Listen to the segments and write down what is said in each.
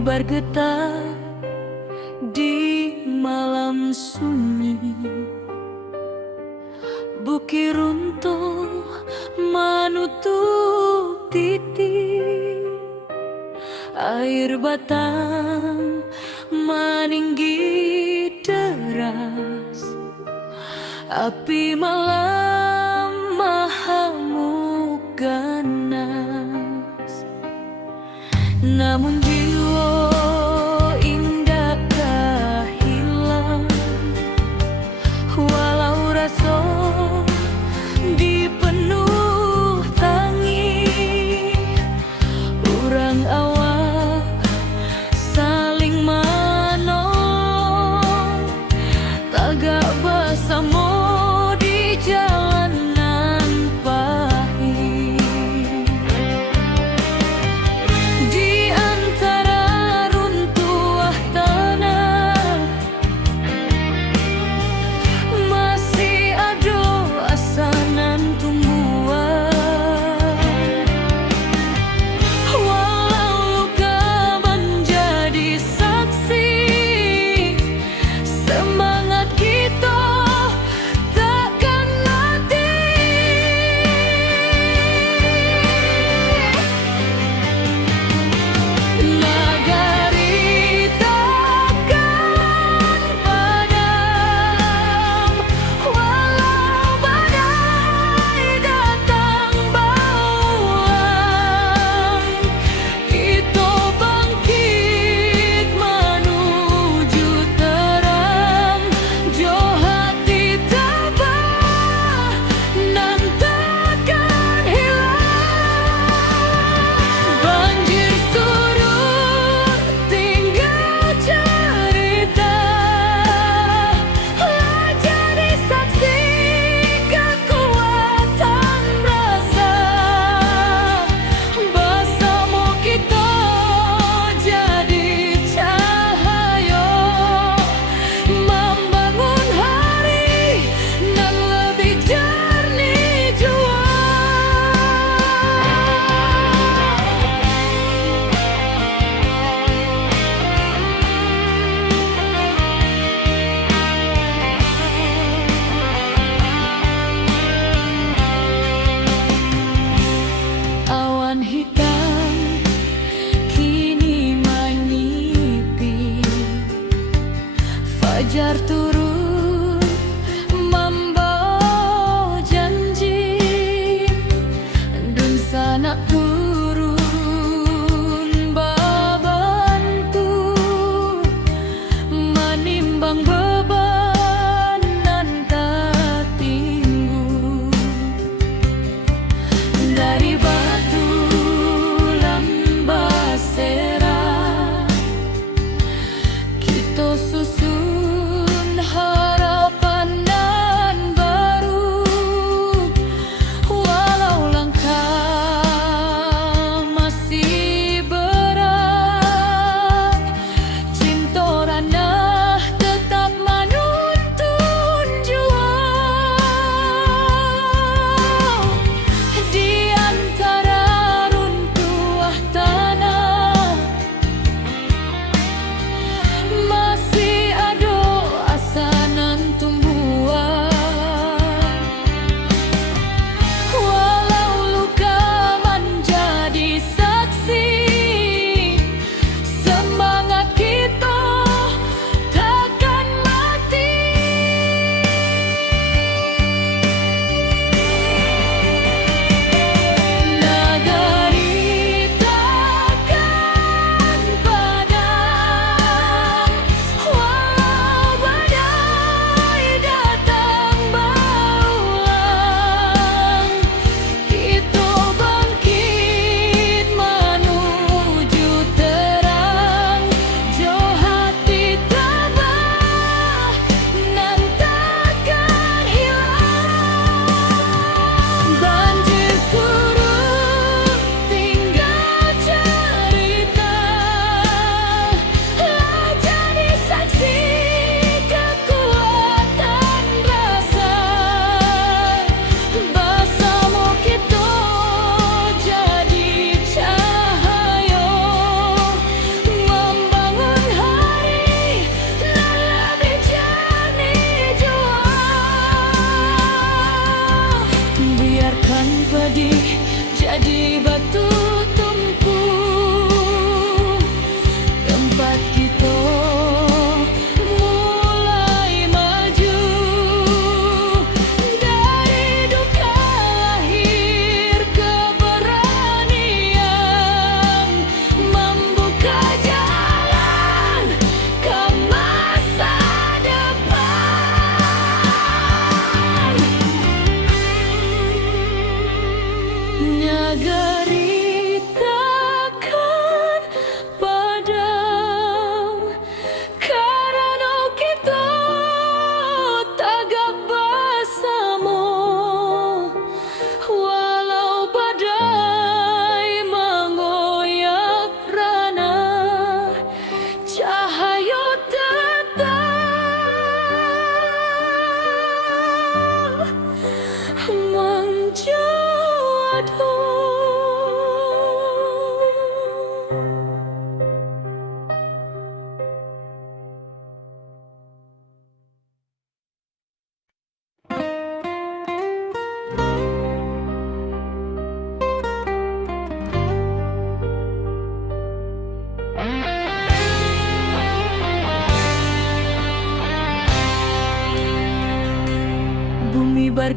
bergetar di malam sunyi. Bukit runtuh menutup titik, air batang meninggi deras, api malam mahamuk ganas. Namun jiwa indakkah hilang, walau rasa dipenuh tangis. Urang awak saling menolong, tagak bersama di jalanan pahit. Di antara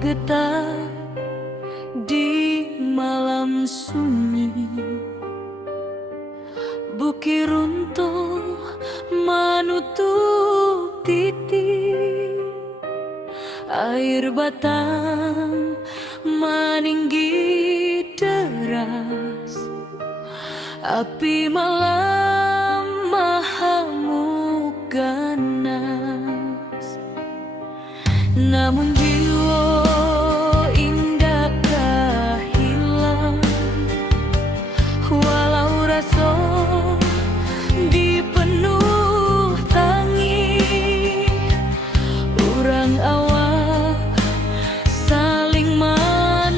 bergetar di malam sunyi. Bukit runtuh menutup titik, air batang meninggi deras, api malam mahamuk ganas. Namun jiwa indakkah hilang, walau rasa dipenuh tangis. Urang awak saling menolong,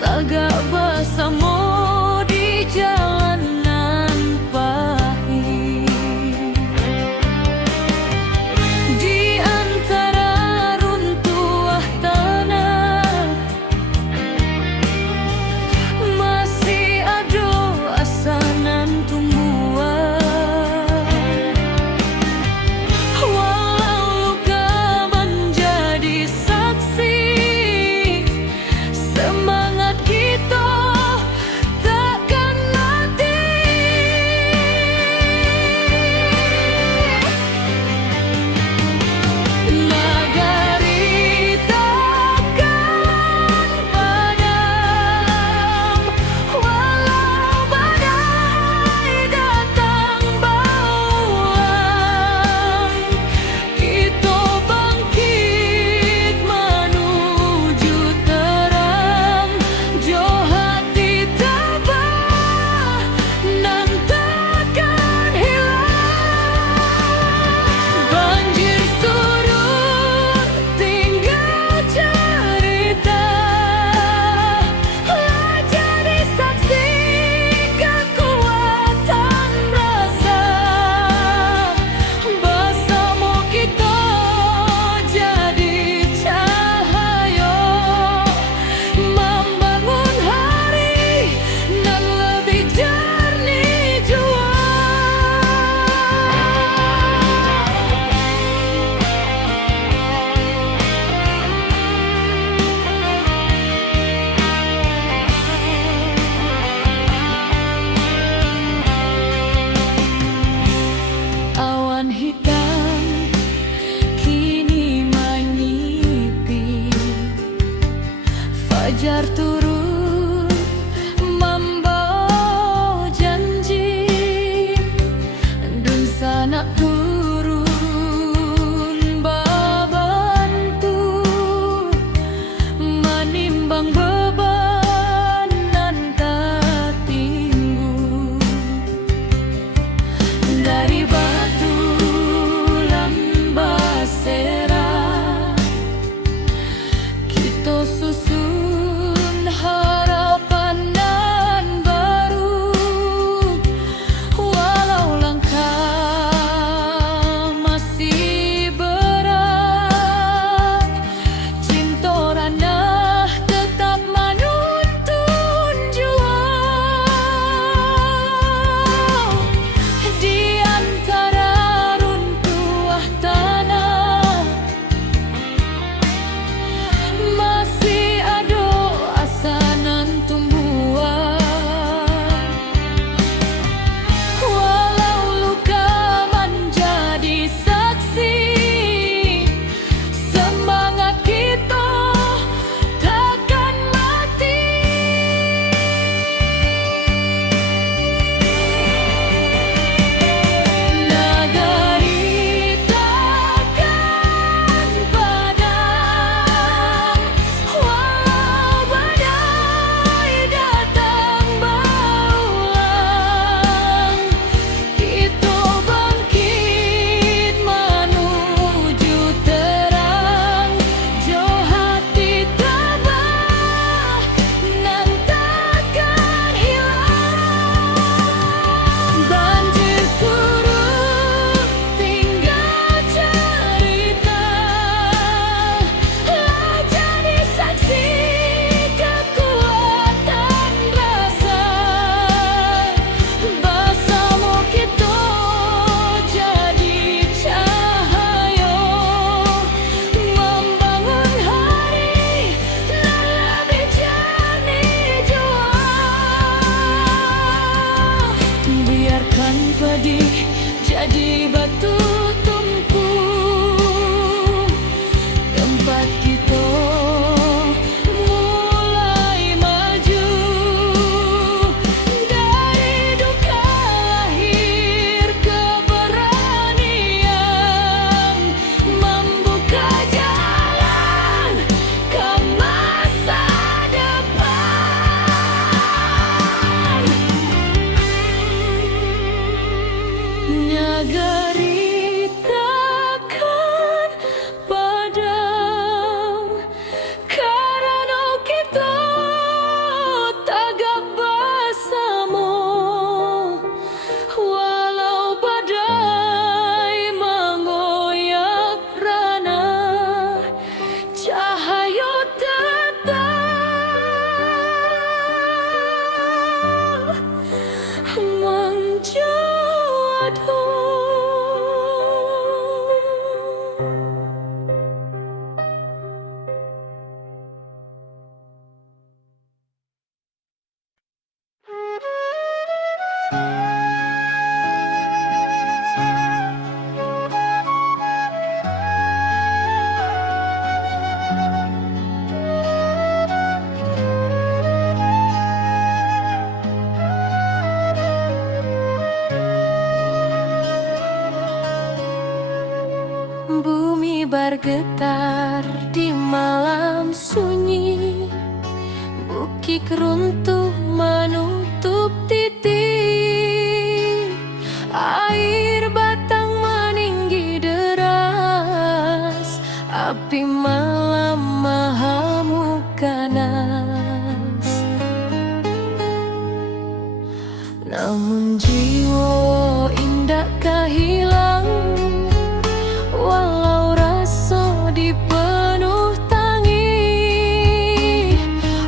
tagak bersama di jalanan pahit. Di antara jadi batu tumpu, tempat kita mulai maju. Dari duka lahir keberanian, membuka jalan ke masa depan. Nagari takkan padam karena kita tagak bersama, walau badai mengoyak rana, cahaya tetap menjadi. Bumi bergetar di malam sunyi, bukit runtuh menutup titik, air batang meninggi deras, api malam mengamuk ganas. Namun jiwa indah kehilang, walau rasa dipenuh tangi,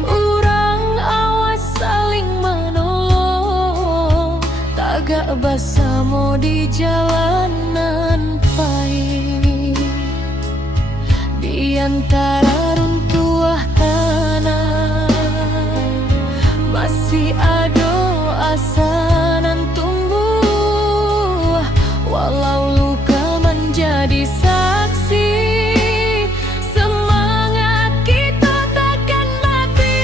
urang awas saling menolong, tagak bersama di jalanan pahit. Di antara runtuhan tanah masih ada asa nan tumbuh, walau luka menjadi saksi, semangat kita takkan mati.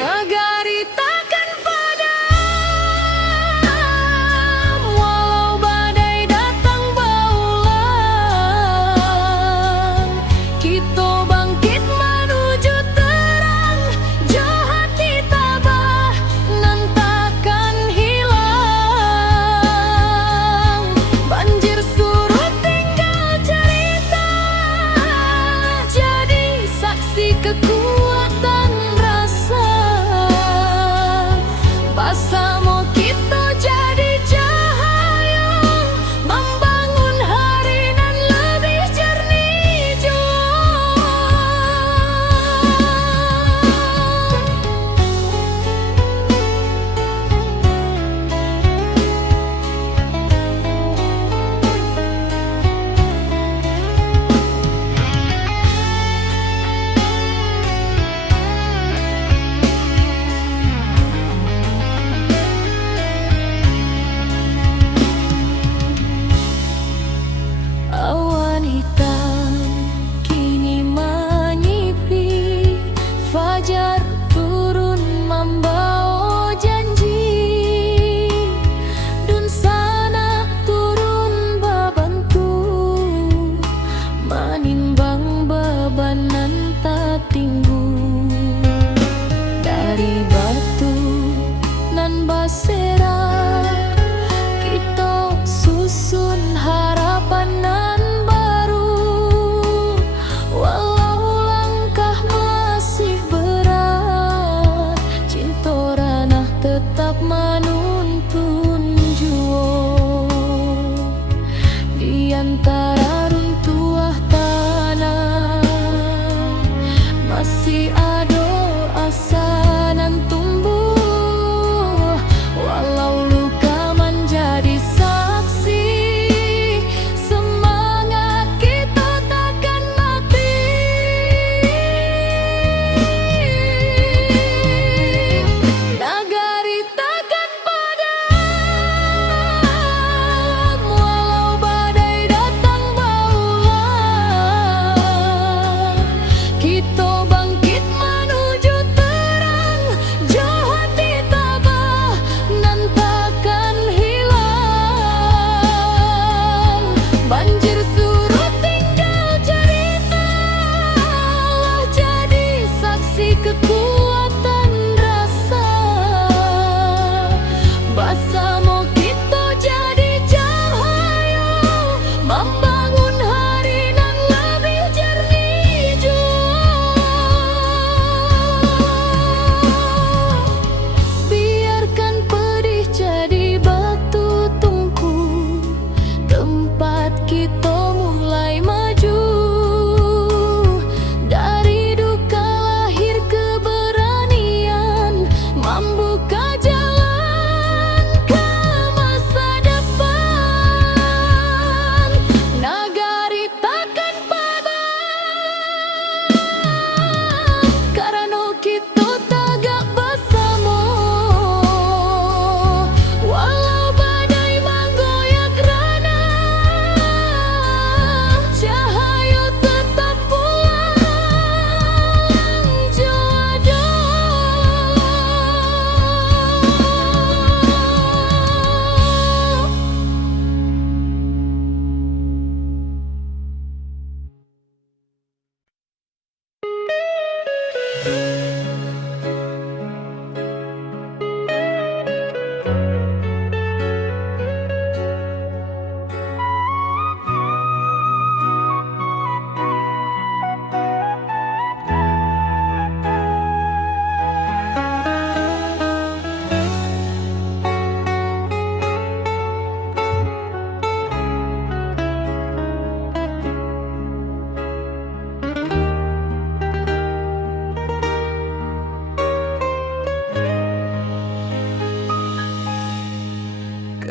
Nagari takkan padam, walau badai datang berulang, kita bangkit menuju terang, jahat ditabah nan takkan hilang. Banjir surut tinggal cerita, jadi saksi kekuatan rasa, bersama kita jadi cahaya, membangun hari nan lebih jernih jua. Awan hitam kini menyipi, fajar turun membawa janji, dun sana turun bebantu, menimbang beban nan tak tinggu. Dari batu nan basera, kita susun harapan nan baru, walau langkah masih berat.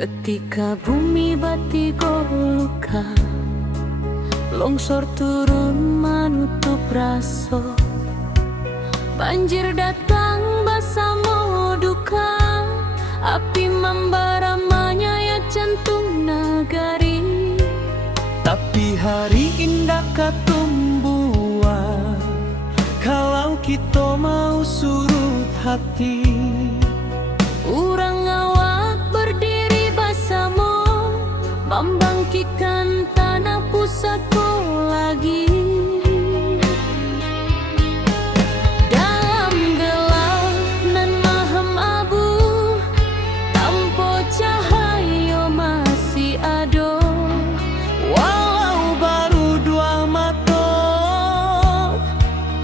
Ketika bumi batigo luka, longsor turun menutup raso, banjir datang basamo duka, api membara menyayat jantung nagari. Tapi hari indah katumbuhan, kalau kita mau surut hati. Urang awak berdiri basamo, membangkitkan tanah pusako lagi. Dalam gelap nan maham abu, tanpa cahaya masih ada. Walau baru dua mata,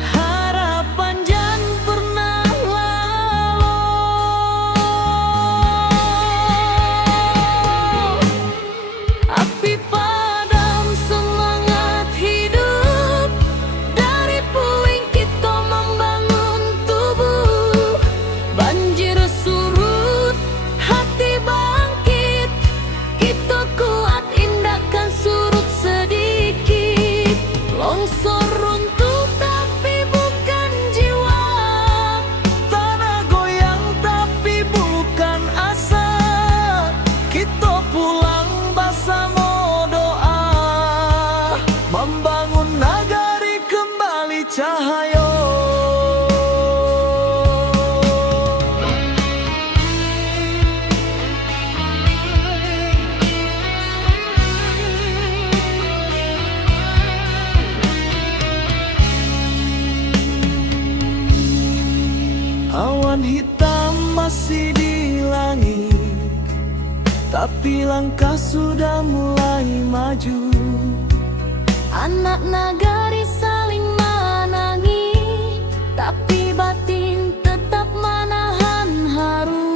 harapan jan pernah lalu. Api padam semangat hidup, dari puing kita membangun tubuh. Banjir surut, hati bangkit, kita kuat indahkan surut sedikit. Longsor runtuh tapi bukan jiwa, Tanah goyang tapi bukan asa. Kita pulang bersama doa, membangun nagari kembali cahaya. Awan hitam masih di langit, tapi langkah sudah mulai maju. anak nagari saling menangi, tapi batin tetap menahan haru.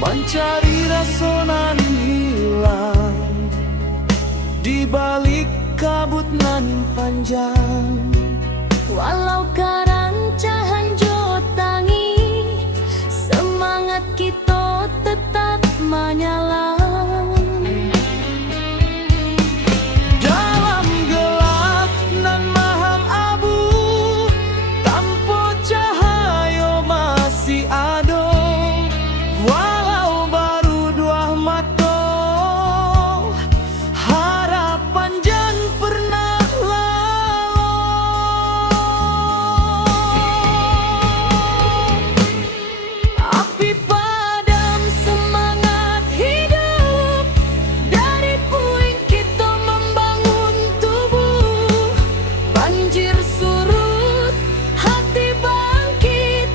Mencari rasa nan hilang di balik kabut nan panjang. Walau karancahan jotangi, semangat kita tetap menyala. Dalam gelap nan maham abu, tanpa cahaya masih ada. Walau baru dua mata, harapan jan pernah lalu. Api padam semangat hidup, dari puing kita membangun tubuh. Banjir surut, hati bangkit,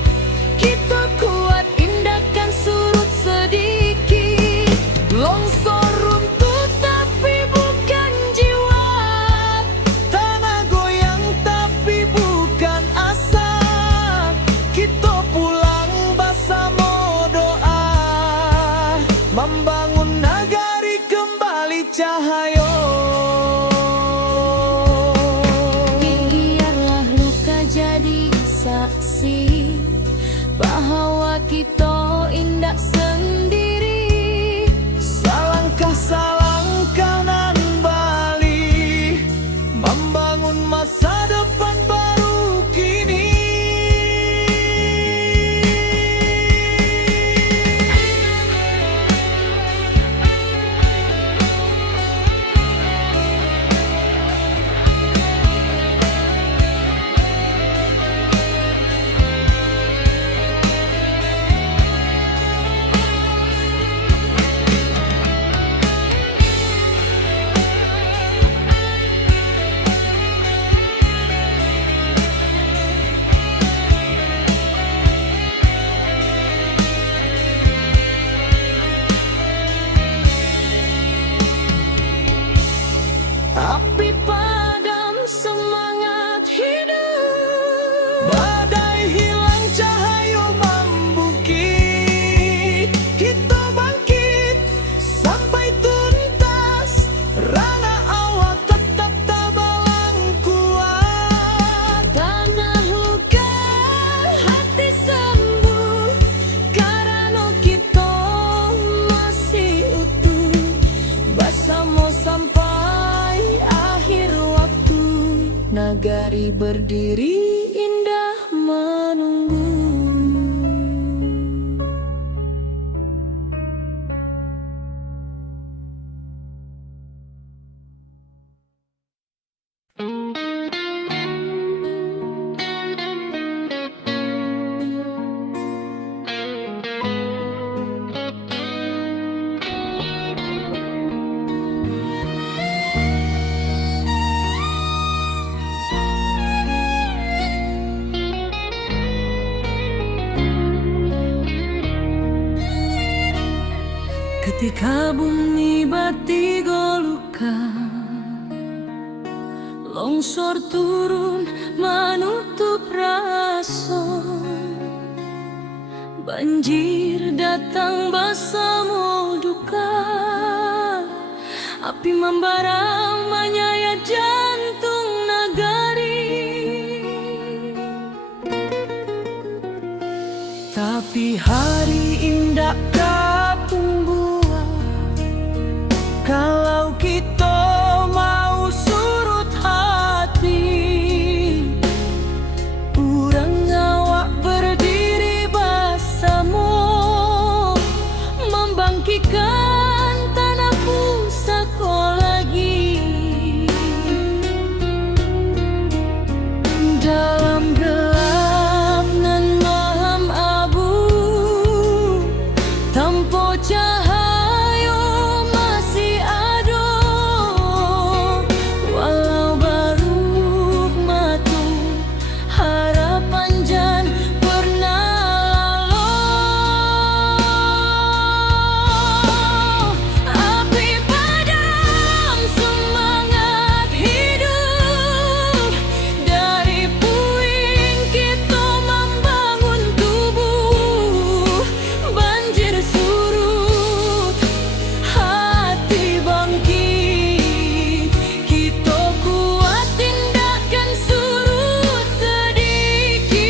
kita kuat indahkan surut sedikit. Longsor runtuh tapi bukan jiwa, Tanah goyang tapi bukan asa. Kita pulang bersama doa, membangun nagari kembali cahaya. biarlah luka jadi saksi bahwa kita indah sendiri. Salangkah nan bali, membangun masa depan baru kini. berdiri indah menunggu. Ketika bumi bati golukan, longsor turun menutup rason, banjir datang bersama duka, api membara menyayat jantung nagari. Tapi hari indah kapung buah, kalau kita mau surut hati, urang awak berdiri bersama, membangkitkan tanah pusaka lagi. Dalam gelap nan malam abu, tanpa cahaya masih ada, walau baru matu harapan jan pernah lalu. Api padam semangat hidup, dari puing kita membangun tubuh. Banjir surut, hati bangkit, kita kuat tindakan surut sedikit.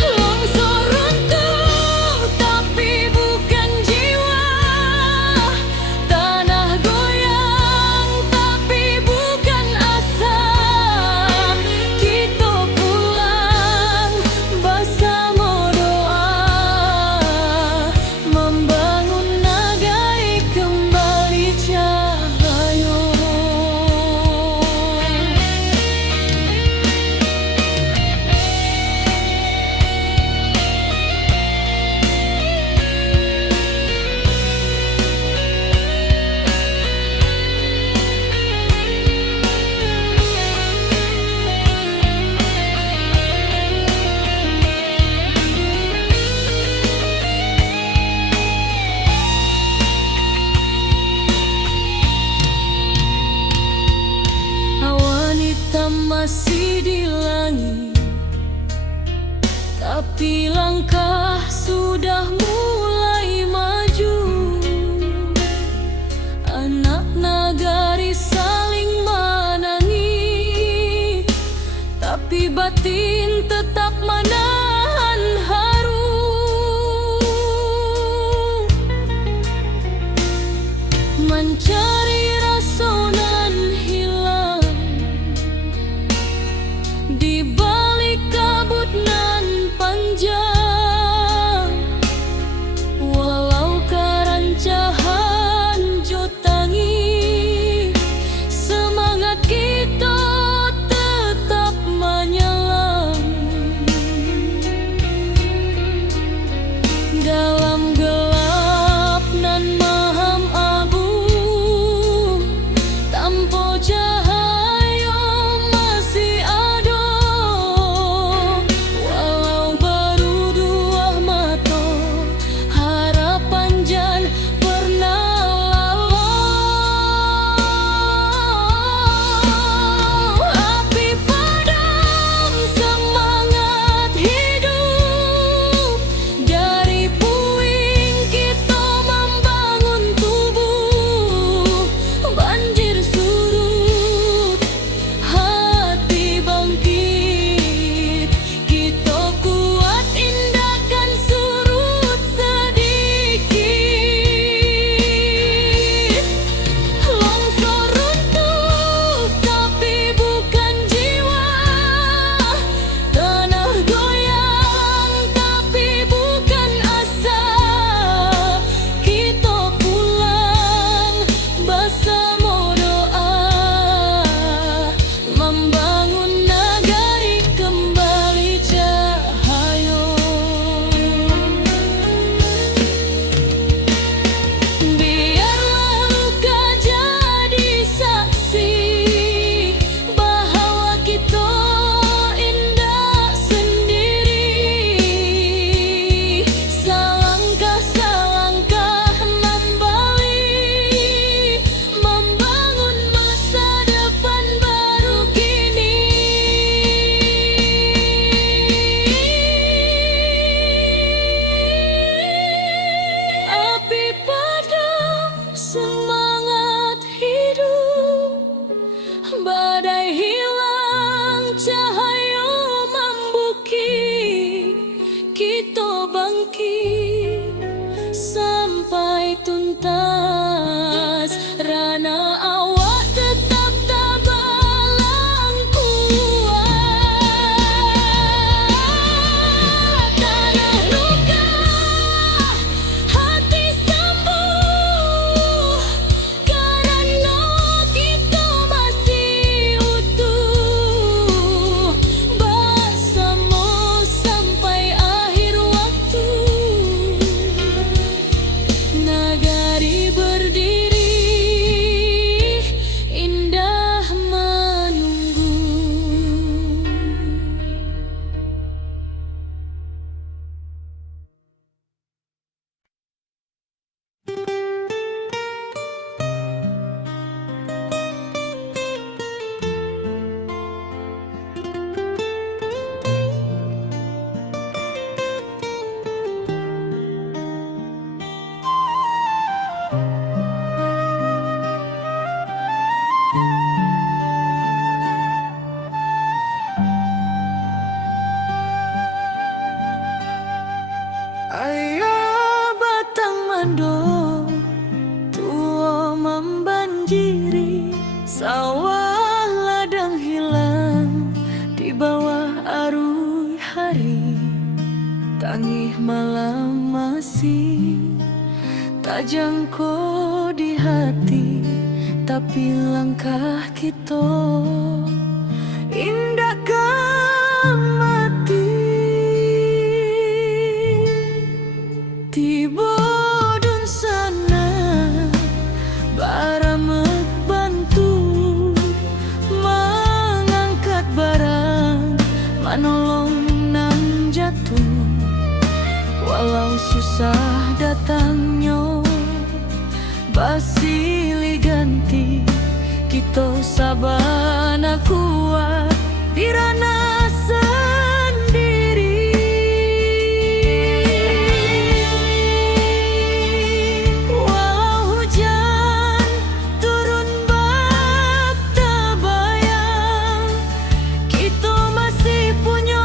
Longsor runtuh tapi bukan jiwa, tanah goyang tapi bukan asa. Kita pulang bersama doa, membangun nagari kembali cahaya. Awan hitam masih di langit, tapi langkah sudah mulai maju. Anak nagari saling menangis, tapi batin tetap menahan haru. Mencari rasa nan hilang di balik kabut nan panjang, walau karancahan jotangi, semangat kita tetap menyelam. Langit malam masih tak jangkau di hati, tapi langkah kita indah mati. Tiba dun sana baramek bantu mengangkat barang, manolong nang jatuh. Walau susah datangnya basili ganti, kita sabana kuat dirana sendiri. Walau hujan turun bak tabayang, kita masih punya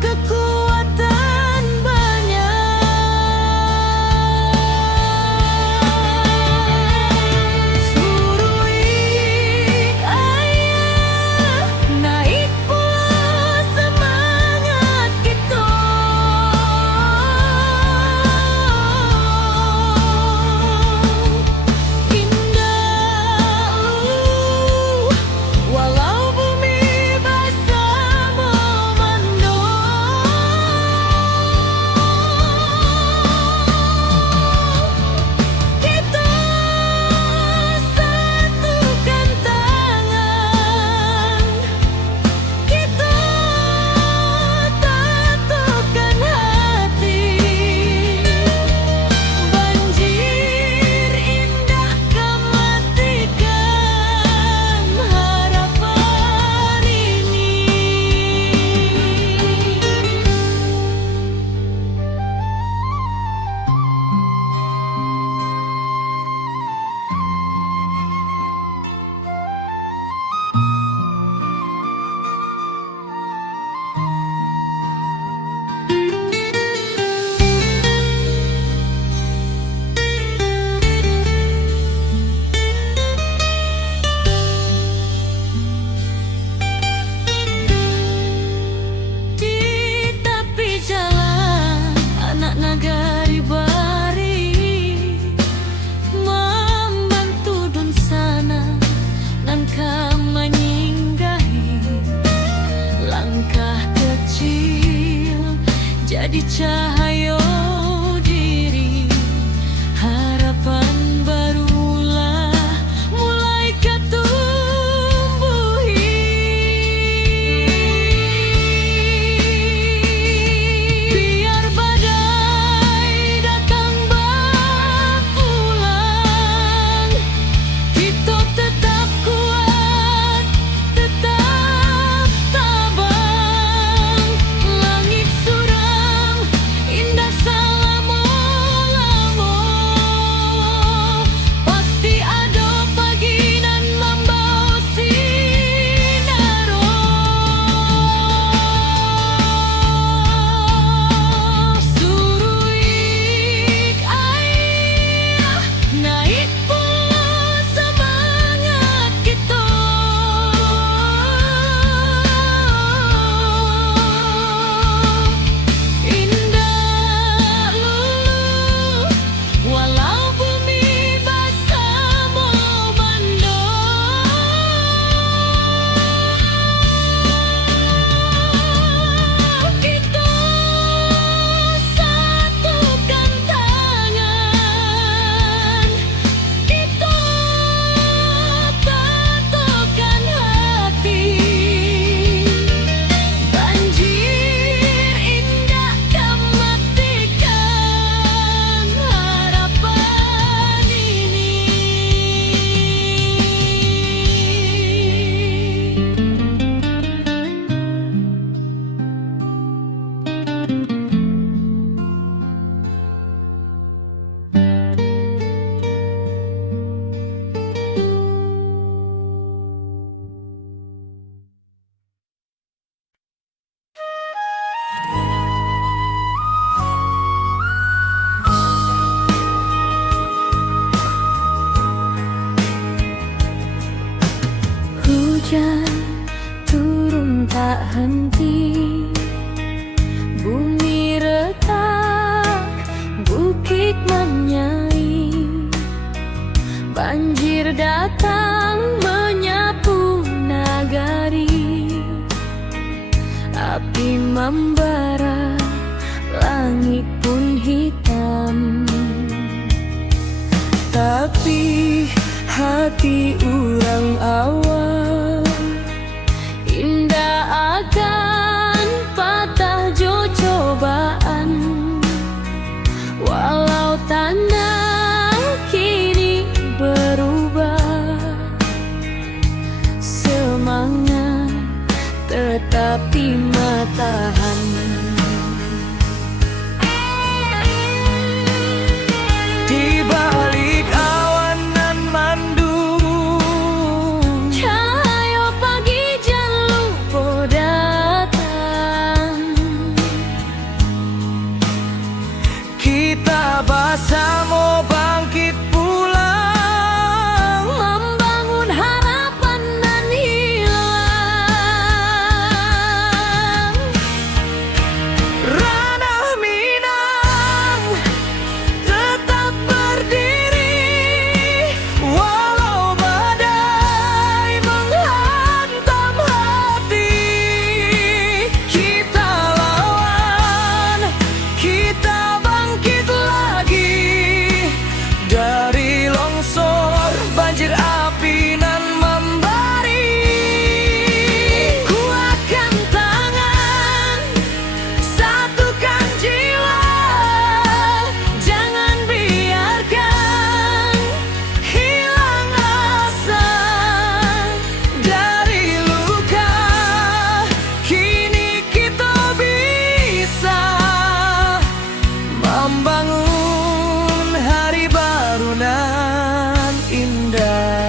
kekuatan banyak. Surui ayah naik pula semangat kita. Indah walau bumi basah memandung, kita satukan tangan, kita tatukan hati. Banjir indah kematikan harapan ini. Di tepi jalan anak nagari bari membantu dun sana nan menyinggahi. Langkah kecil jadi cahaya diri, harapan barulah mulai ketumbuhi. Biar badai datang berulang, kita tetap kuat, tetap tabang. Langit suram indah selama-lama, pasti ada pagi nan membawa sinaro. Surui ayah naik pula semangat kita. Indah lulu walau bumi basah memandung, kita satukan tangan, kita tatukan hati. Banjir indah kematikan harapan ini. Hujan turun tak henti, bumi retak balik menyai, banjir datang menyapu nagari, api membara, langit pun hitam. Tapi hati orang awam indah akan patah jo cobaan, walau tanah kini berubah. Semangat tetapi matahan. Di balik awan nan mandung, Cahaya pagi jan lupa datang. kita bersama bangkit pulang, Membangun harapan nan hilang. ranah Minang tetap berdiri, walau badai menghantam hati. Kita lawan, kita bangkit lagi dari longsor, banjir api nan membari. Kuatkan tangan, satukan jiwa, jangan biarkan hilang asa. Dari luka kini kita bisa membangun hari baru nan indah.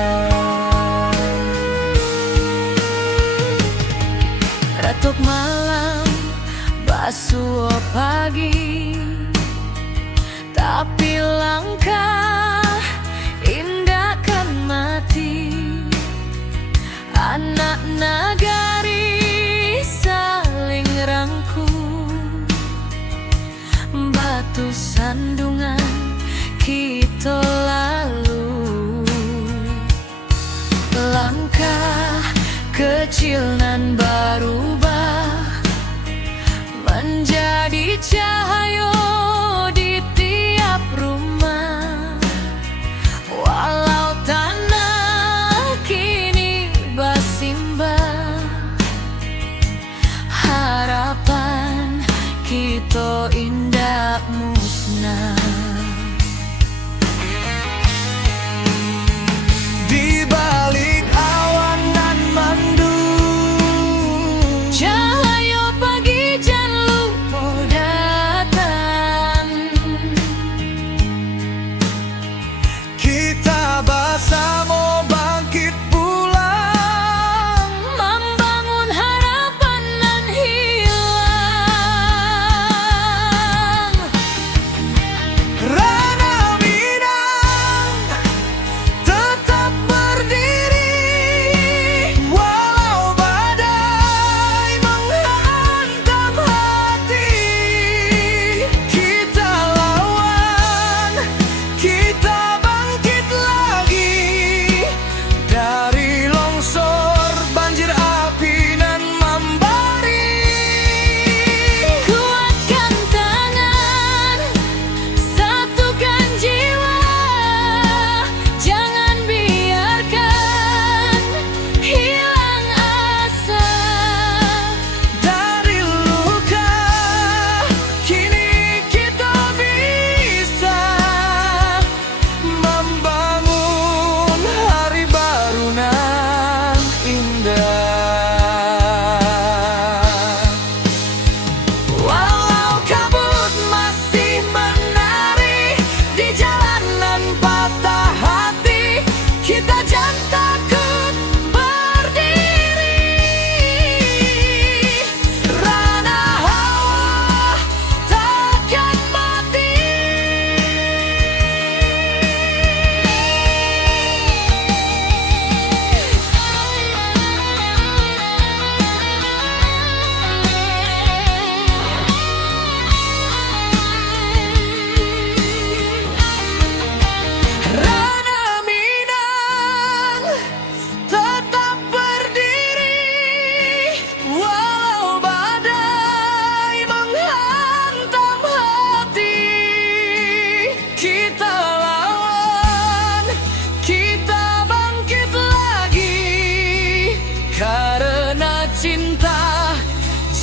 Retuk malam, basuh pagi, tapi langkah indah kan mati. Anak nagari saling rangkul, batu sandungan kita lalu. Langkah kecil nan berubah menjadi cahaya di tiap rumah, walau tanah kini bersimbah. Harapan kita indah musnah. Di balik awan nan mandung, Cahaya pagi jan lupa datang. kita bersama bangkit pulang, Membangun harapan nan hilang.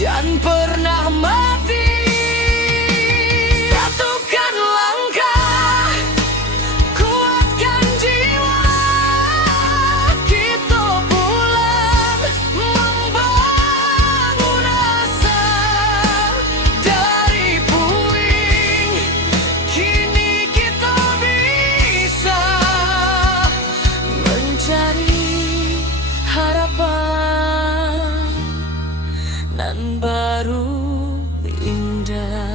Jangan pernah mati. Satukan langkah, kuatkan jiwa, kita pulang membangun asa dari puing. Kini kita bisa mencari harapan nan baru indah.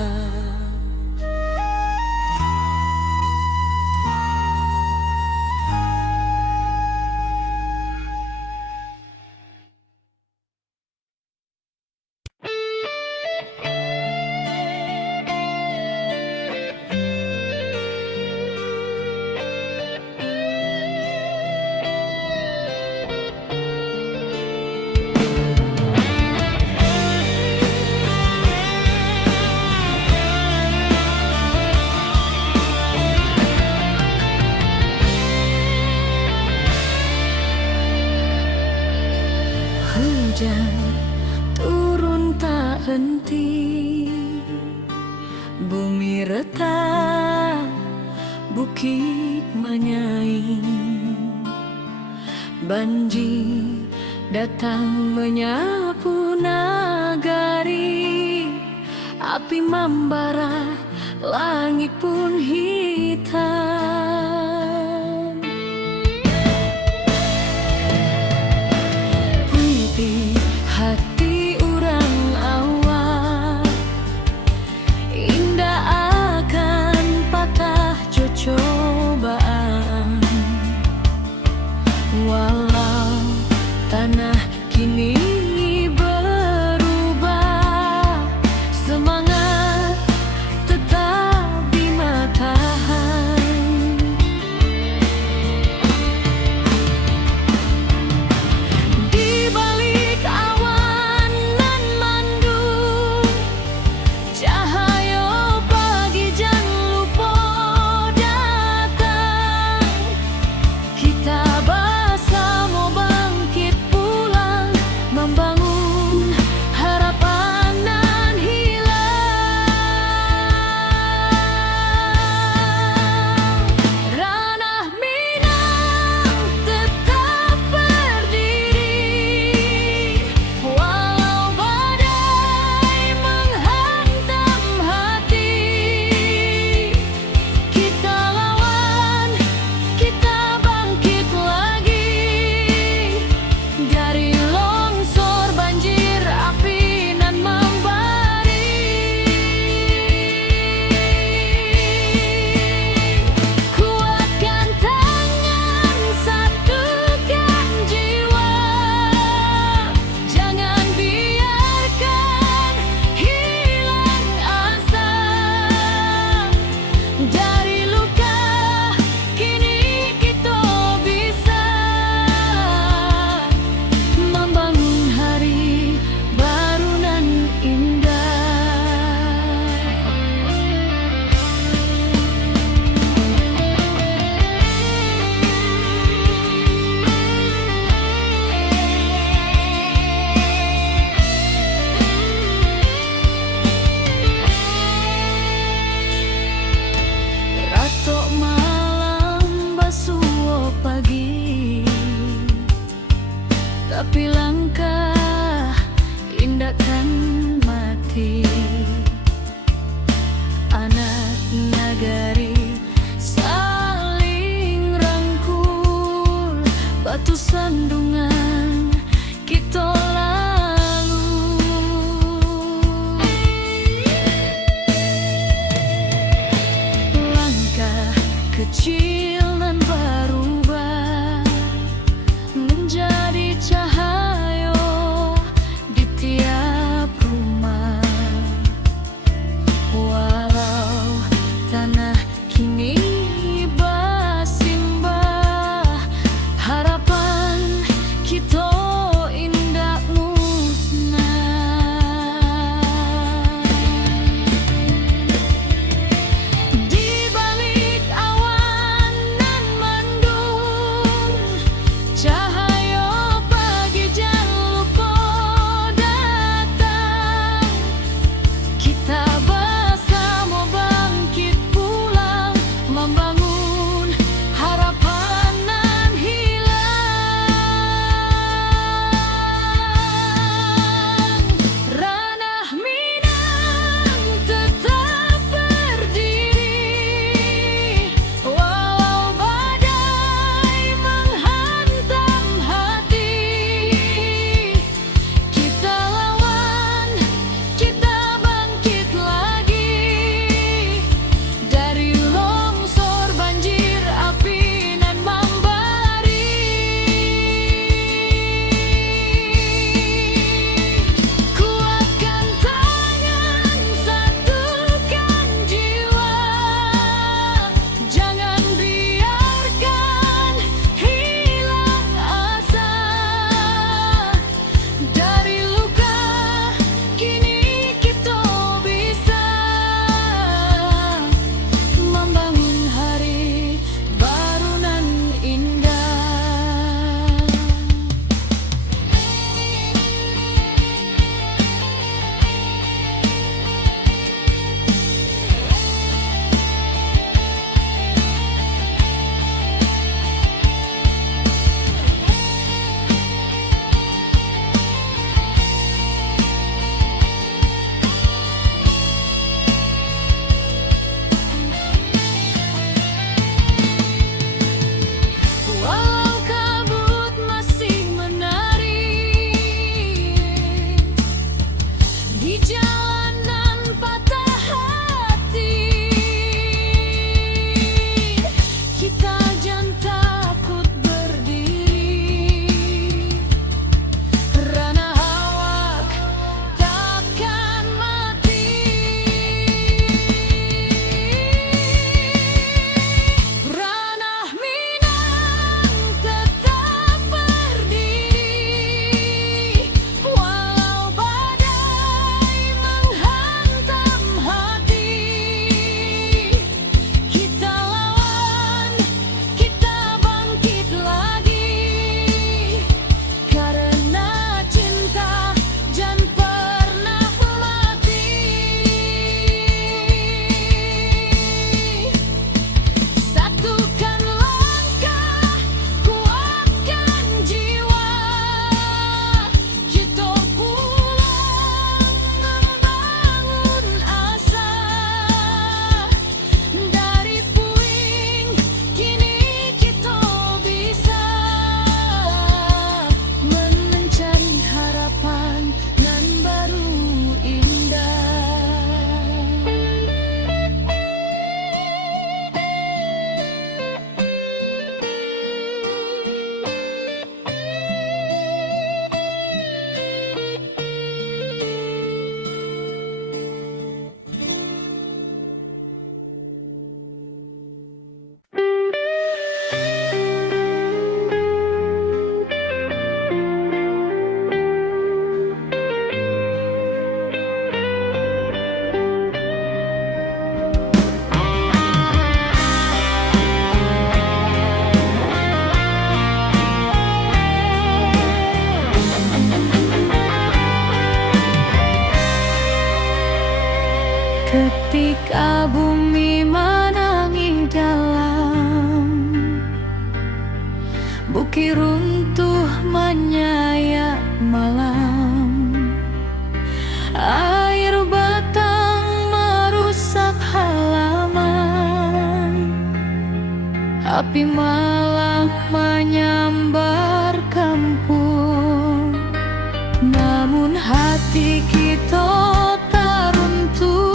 Hujan turun tak henti, bumi retak, bukit menyaing. Banjir datang menyapu nagari, api membara, langit pun hitam. Hati orang awam indah akan patah cobaan. Walau tanah kini berubah, semangat tetap di matahan. Di balik awan nan mendung, cahaya pagi jangan lupa datang. Kita bersama bangkit pulang, membangun harapan nan hilang. Ranah Minang tetap berdiri, walau badai menghantam hati. Kita lawan, kita bangkit lagi, dari longsor banjir api nan membari. Kuatkan tangan, satukan jiwa, jangan biarkan hilang asa. Dari luka kini kita bisa membangun hari baru nan indah. Ratok malam basuh pagi, tapi langkah indahkan mati. Anak nagari saling rangkul, batu sandungan kita lalu. Langkah kecil nan berubah menjadi cahaya di tiap rumah. Ketika bumi menangis dalam, bukit runtuh menyayat malam, air batang merusak halaman, api malam menyambar kampung. Namun hati kita tak runtuh,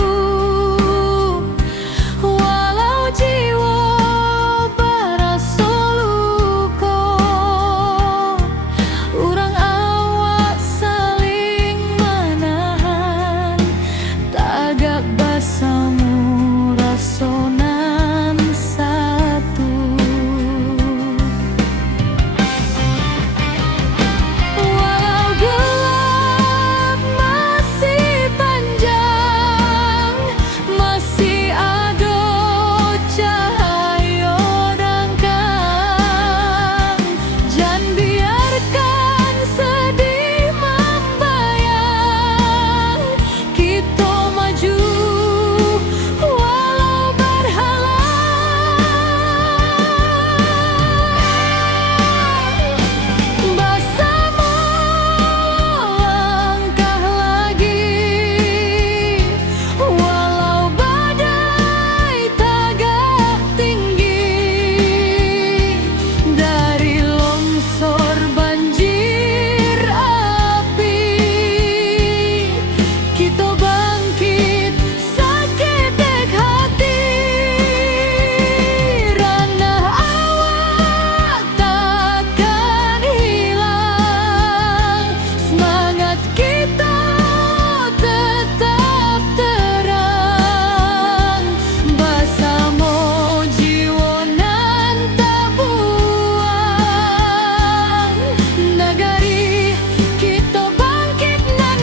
walau jiwa berasa luka. Urang awak saling menahan, tagak basamu rasonan satu. Walau gelap masih panjang, masih ada cahaya dangkang. Jangan biarkan sedih membayang, kita maju walau berhalang. Bersama langkah lagi, walau badai tagak tinggi. Dari longsor banjir api, kita bangkit seketek hati. Ranah awak takkan hilang, semangat kita tetap terang. Bersama jiwa nan tak buang, negari kita bangkit nan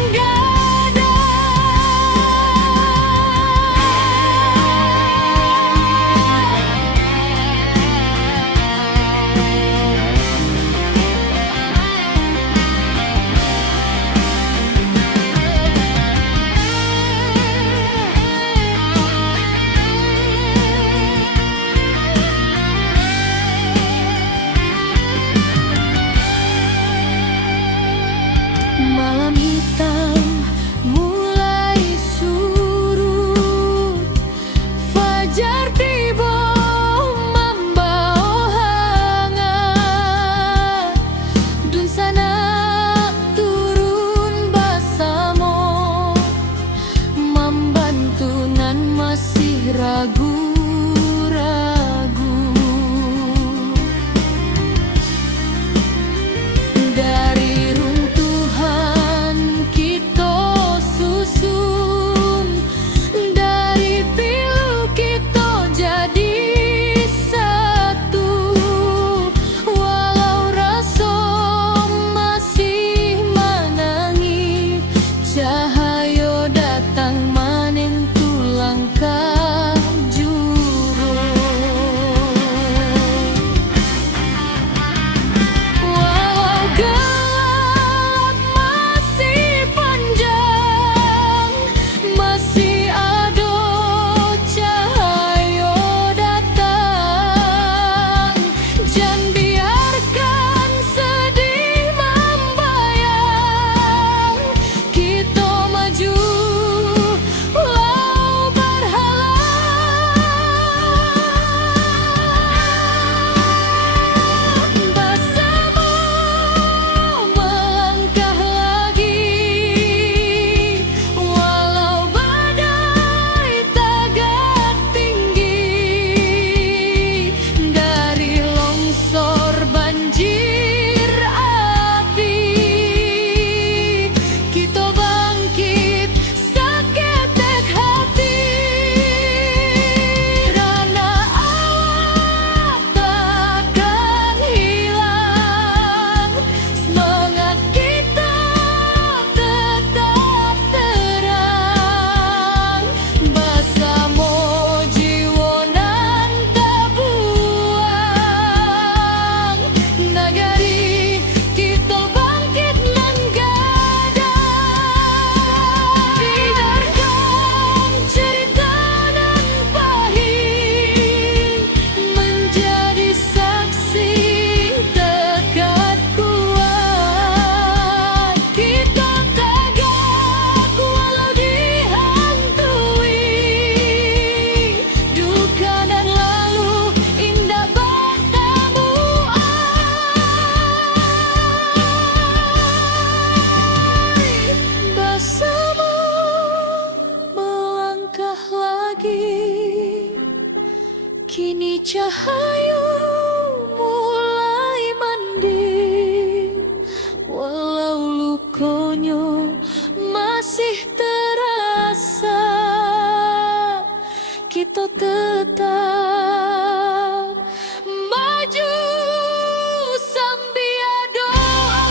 malam hitam mulai surut, fajar tiba membawa hangat. Dun sana turun bersama, membantu nan masih ragu-ragu. Dari runtuhan kita susun, dari pilu kita jadi satu. Walau rasa masih menangis, cahaya datang maning tu langkah Cahayu mulai mending, walau lukonyo masih terasa. Kita tetap maju sambil doa.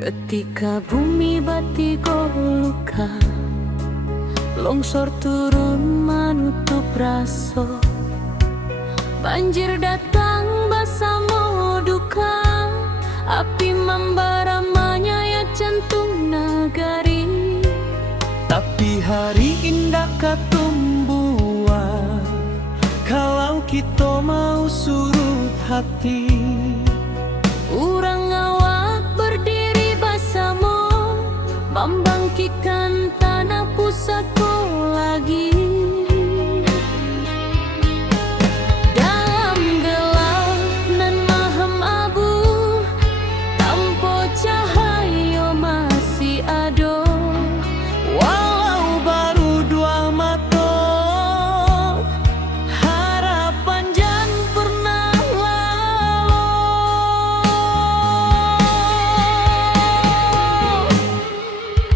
Ketika bumi batigo luka, longsor turun menutup raso, banjir datang bersama duka, api membara menyayat jantung nagari. Tapi hari indah katumbuhan kalau kita mau surut hati. Urang awak berdiri bersama, membangkitkan tanah pusatku lagi. Dalam gelap nan maham abu, tanpa cahaya masih ada. Walau baru dua mata, harapan jangan pernah lalu.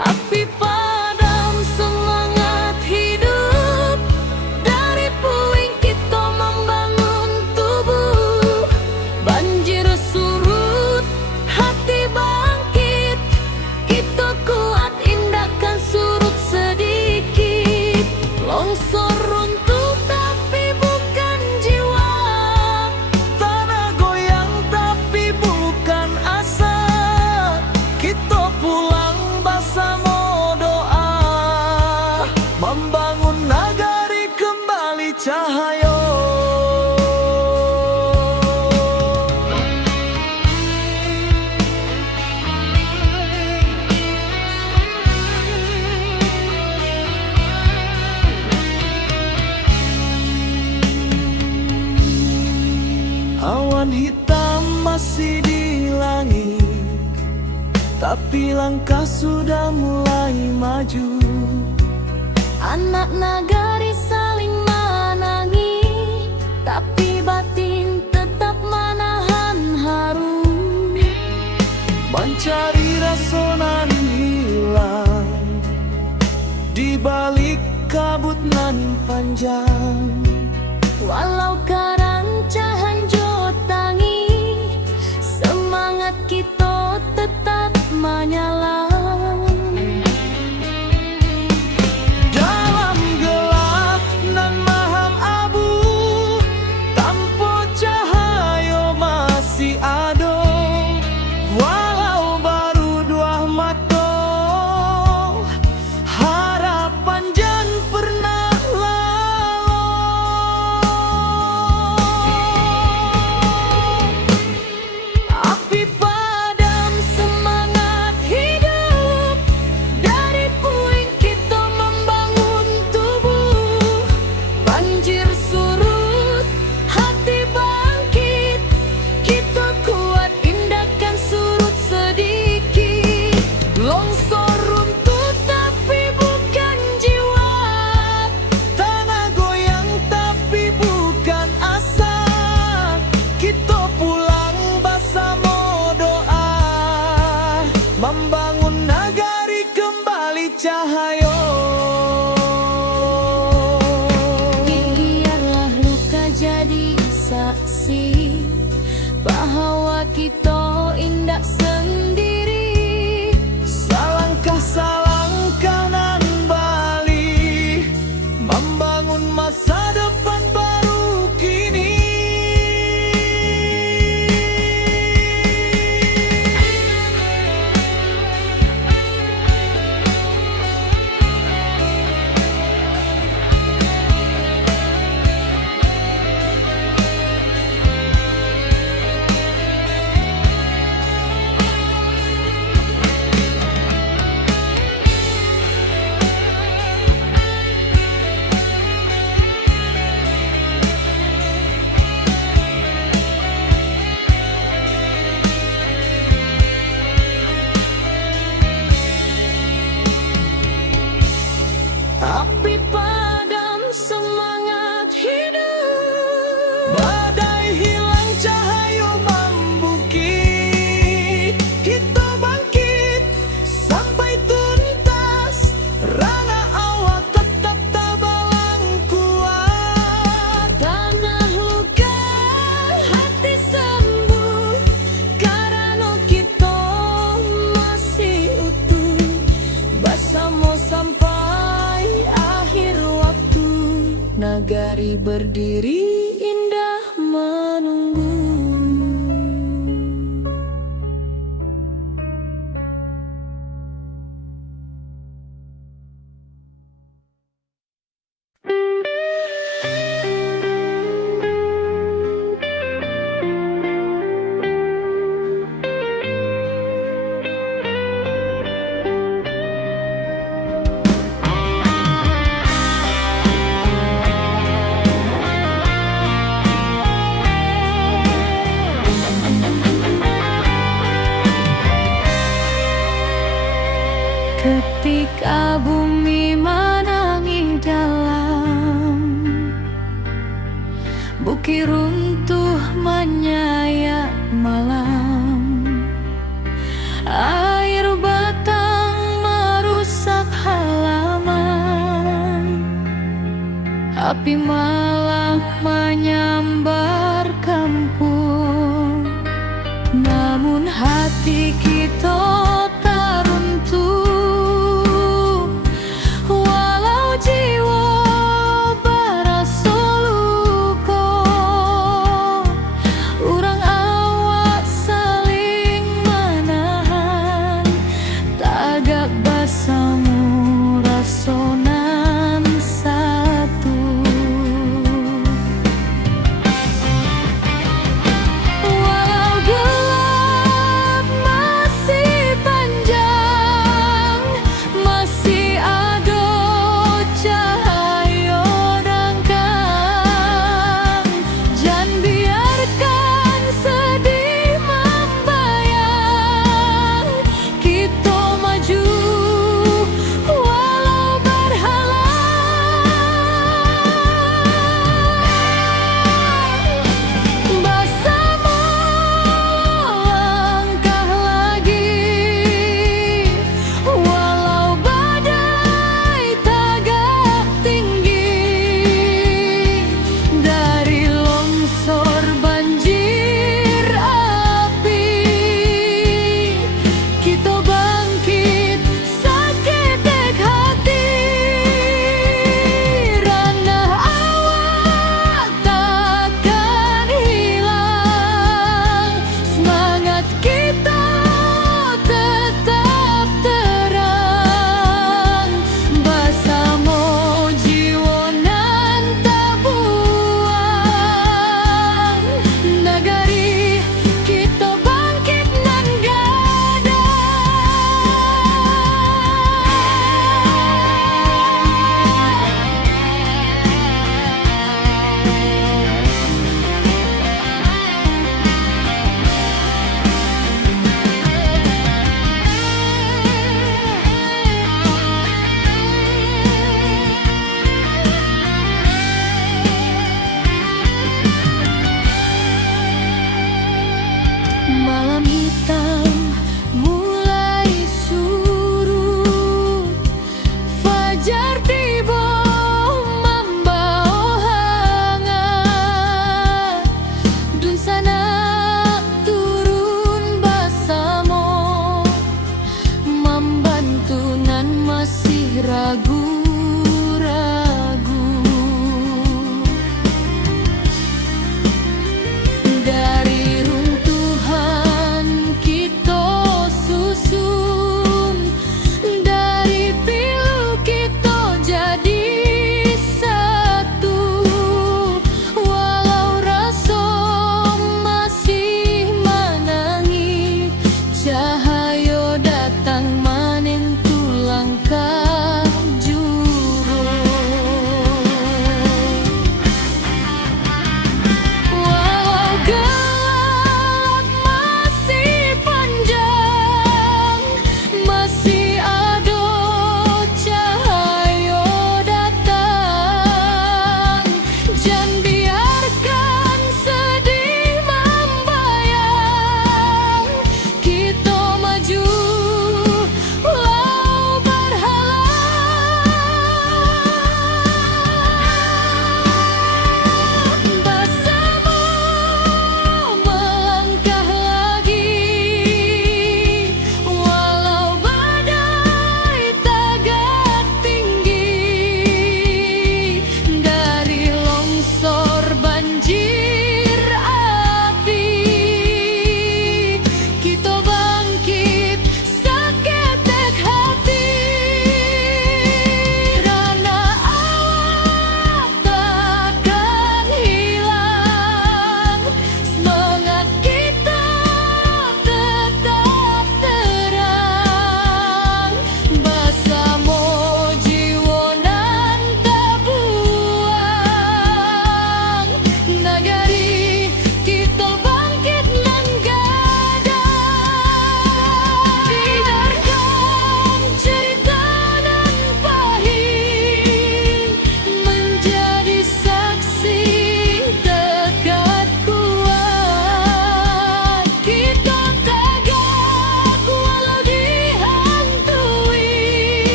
Api padam semangat hidup, dari puing kita membangun tubuh. Banjir surut, hati bangkit, kita kuat indahkan surut sedikit. Longsor runtuh tapi bukan jiwa, Tanah goyang tapi bukan asa. Kita pulang bersama doa, membangun nagari kembali cahaya. Awan hitam masih di langit, tapi langkah sudah mulai maju. anak nagari saling menangi, tapi batin tetap menahan haru. Mencari rasa nan hilang di balik kabut nan panjang. Walau karancahan jotangi, semangat kita tetap menyala. Dalam gelap nan maham abu, tanpa cahaya masih ada. Walau baru dua mata, harapan jangan pernah lalu. Api padam semangat hidup, nagari berdiri indah menunggu. Ketika bumi menangis dalam, bukit runtuh menyayat malam, air batang merusak halaman, api malam menyambar kampung. Namun hati kita tak runtuh, walau jiwa berasa luka. Urang awak saling menahan, tagak basamu rasonan satu. Walau gelap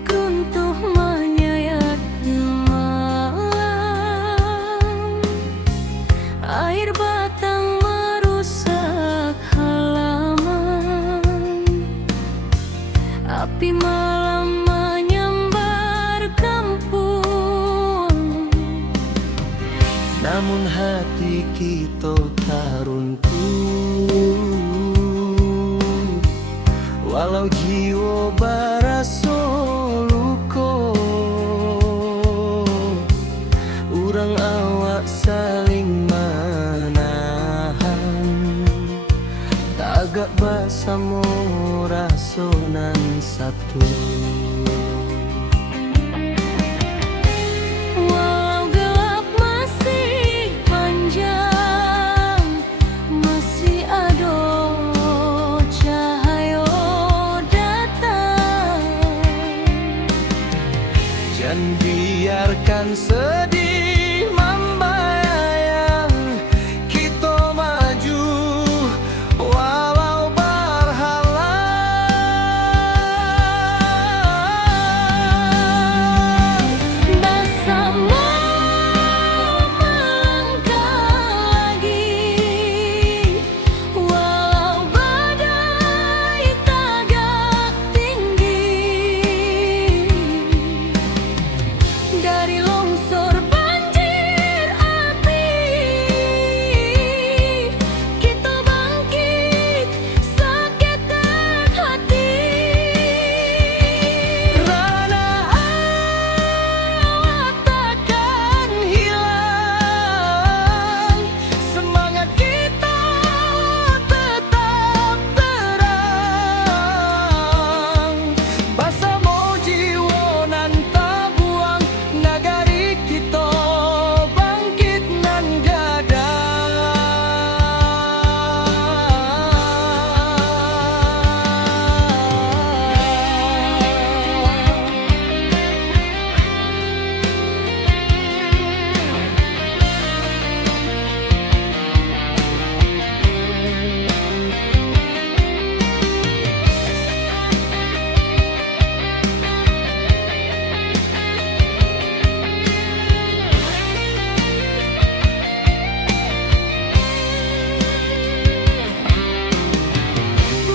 pabrik runtuh menyayatnya malam, air batang merusak halaman, api malam menyambar kampung. Namun hati kita tak runtuh, walau jiwa baraso luko. Urang awak saling menahan, tagak basamo rasonan satu. Walau gelap masih panjang, masih ada cahaya datang. Jangan biarkan sedih membayang, kita maju walau berhalang. Bersama melangkah lagi, walau badai tagak tinggi. Dari longsor banjir api, kita bangkit sekekat hati. Rana awak takkan hilang, semangat kita tetap terang. Basamo jiwa nan tabuang, nagari kita bangkit nan gadang.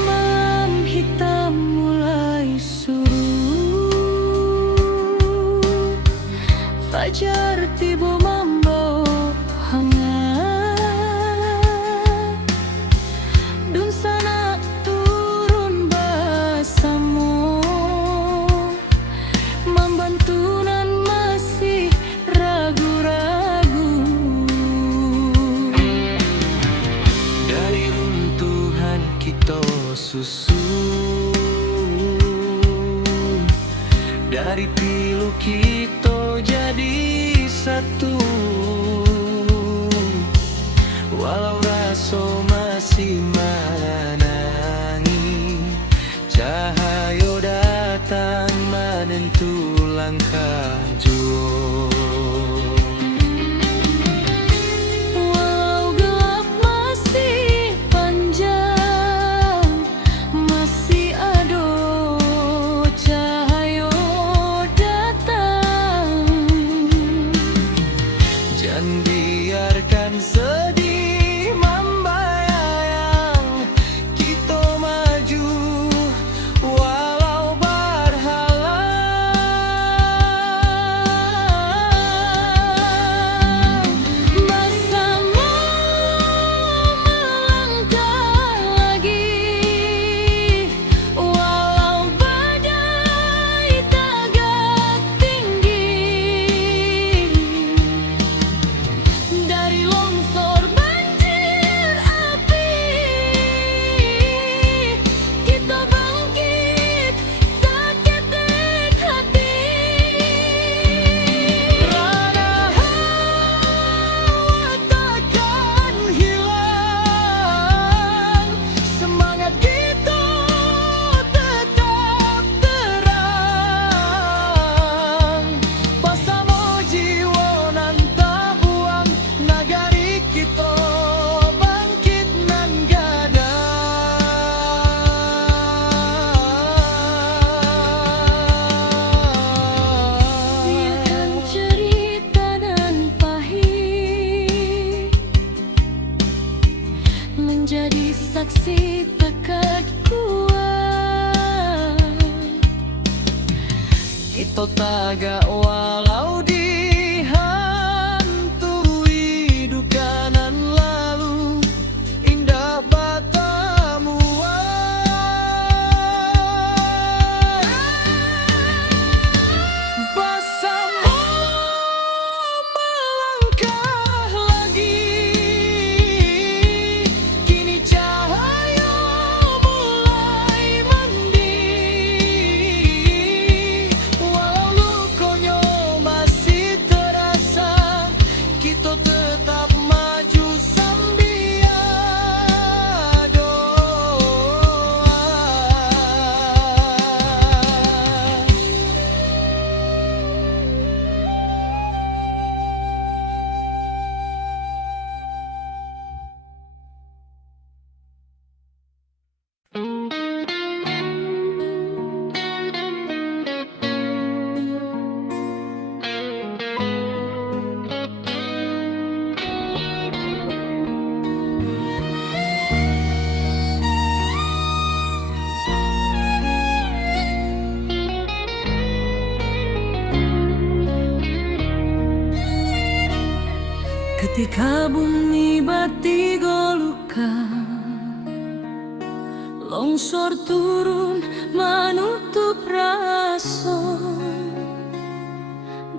Malam hitam mulai surut, fajar tiba membawa hangat. Dun sana turun basamo, membantu nan masih ragu-ragu. Dari runtuhan kita susun, dari pilu kita jadi satu. Walau raso masih menangi, cahaya datang menentu langkah jua. Walau gelap masih panjang, masih ada cahaya datang. Jangan biarkan sedih membayang, kita maju walau berhalang. Ito taga walau dihantui duka nan lalu indah batamu bersama melangkah lagi kini cahaya mulai mandi walau lukonya masih terasa kita tetap maju sambil doa. Ketika bumi bati golukan, longsor turun menutup rasa,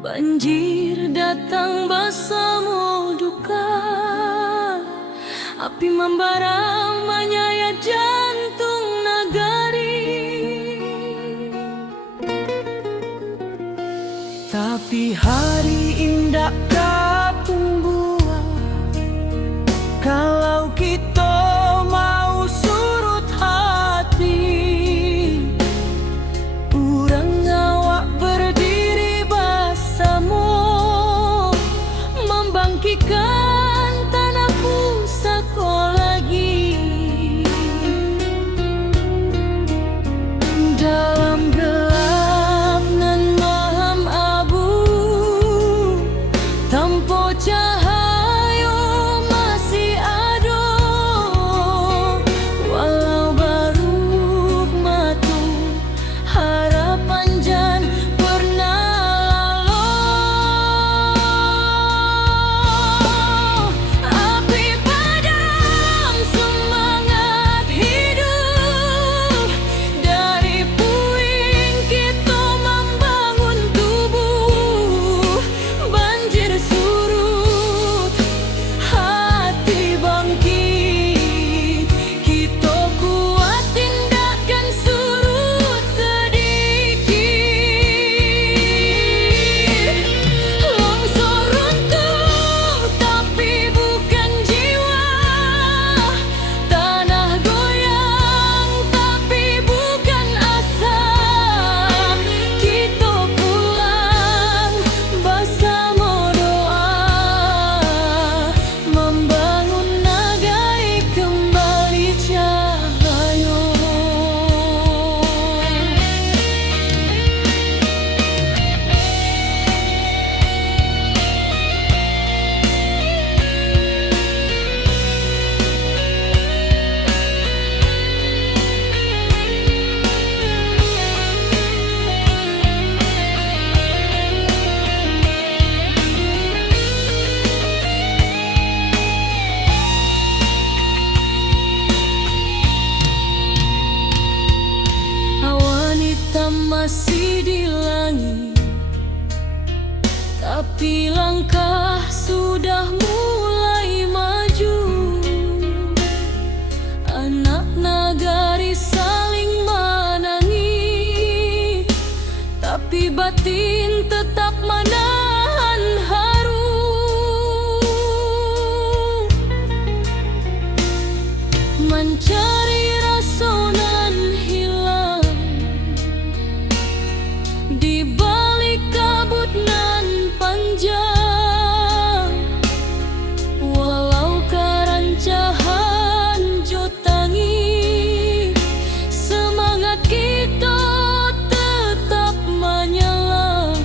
banjir datang bersama duka, api membara menyayat jantung nagari. Tapi hari indah kapung buah kalau kita mau surut hati urang awak berdiri bersama membangkitkan tanah pusaka lagi dalam gelap nan malam abu tanpa cahaya masih ada walau baru matu harapan jan pernah lalu api padam semangat hidup dari puing kita membangun tubuh banjir surut hati bangkit kita kuat tindakan surut sedikit longsor runtuh tapi bukan jiwa tanah goyang tapi bukan asa kita pulang bersama doa membangun nagai kembali cahaya. Awan hitam masih di langit, tapi langkah sudah mulai maju. Anak nagari saling menangis, tapi batin tetap menahan haru. Mencari rasa nan hilang di balik kabut nan panjang walau karancahan jotangi semangat kita tetap menyelam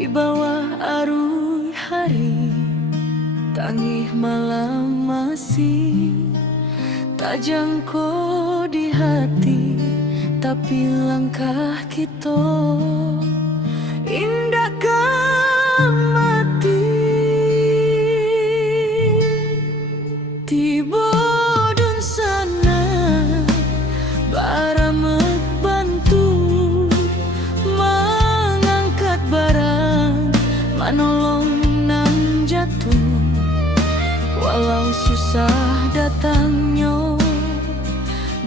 di bawah arus hari. Tangih malam masih tak jangkau di hati, tapi langkah kita indah mati. Tiba dun sana baramek bantu mengangkat barang, manolong nan jatuh. Walau susah datangnya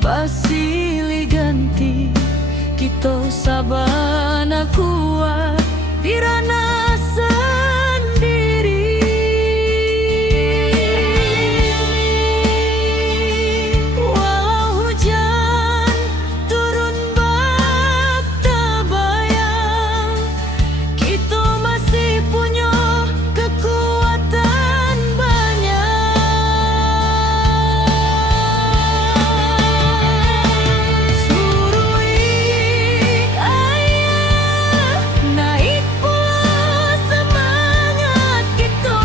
basili ganti, kita sabana kuat dirana sendiri. Walau hujan turun bak tabayang, kita masih punya kekuatan banyak. Surui ayah naik pula semangat kita.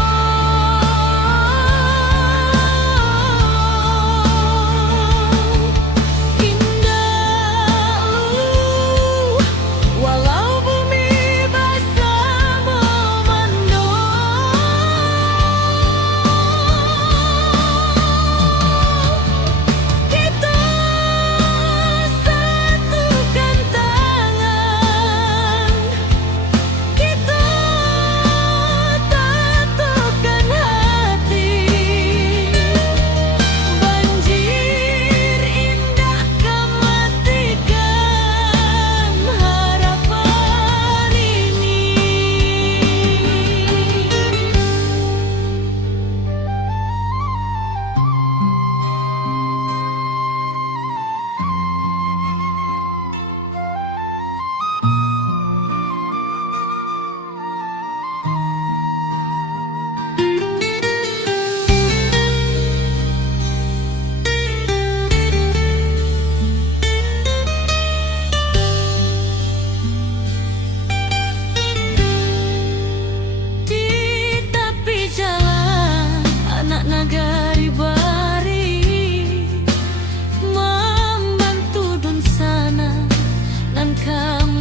Indah walau bumi basah memandung, kita satukan tangan, kita tatukan hati. Banjir indah kematikan harapan ini. Di tepi jalan anak nagari bari membantu dun sana nan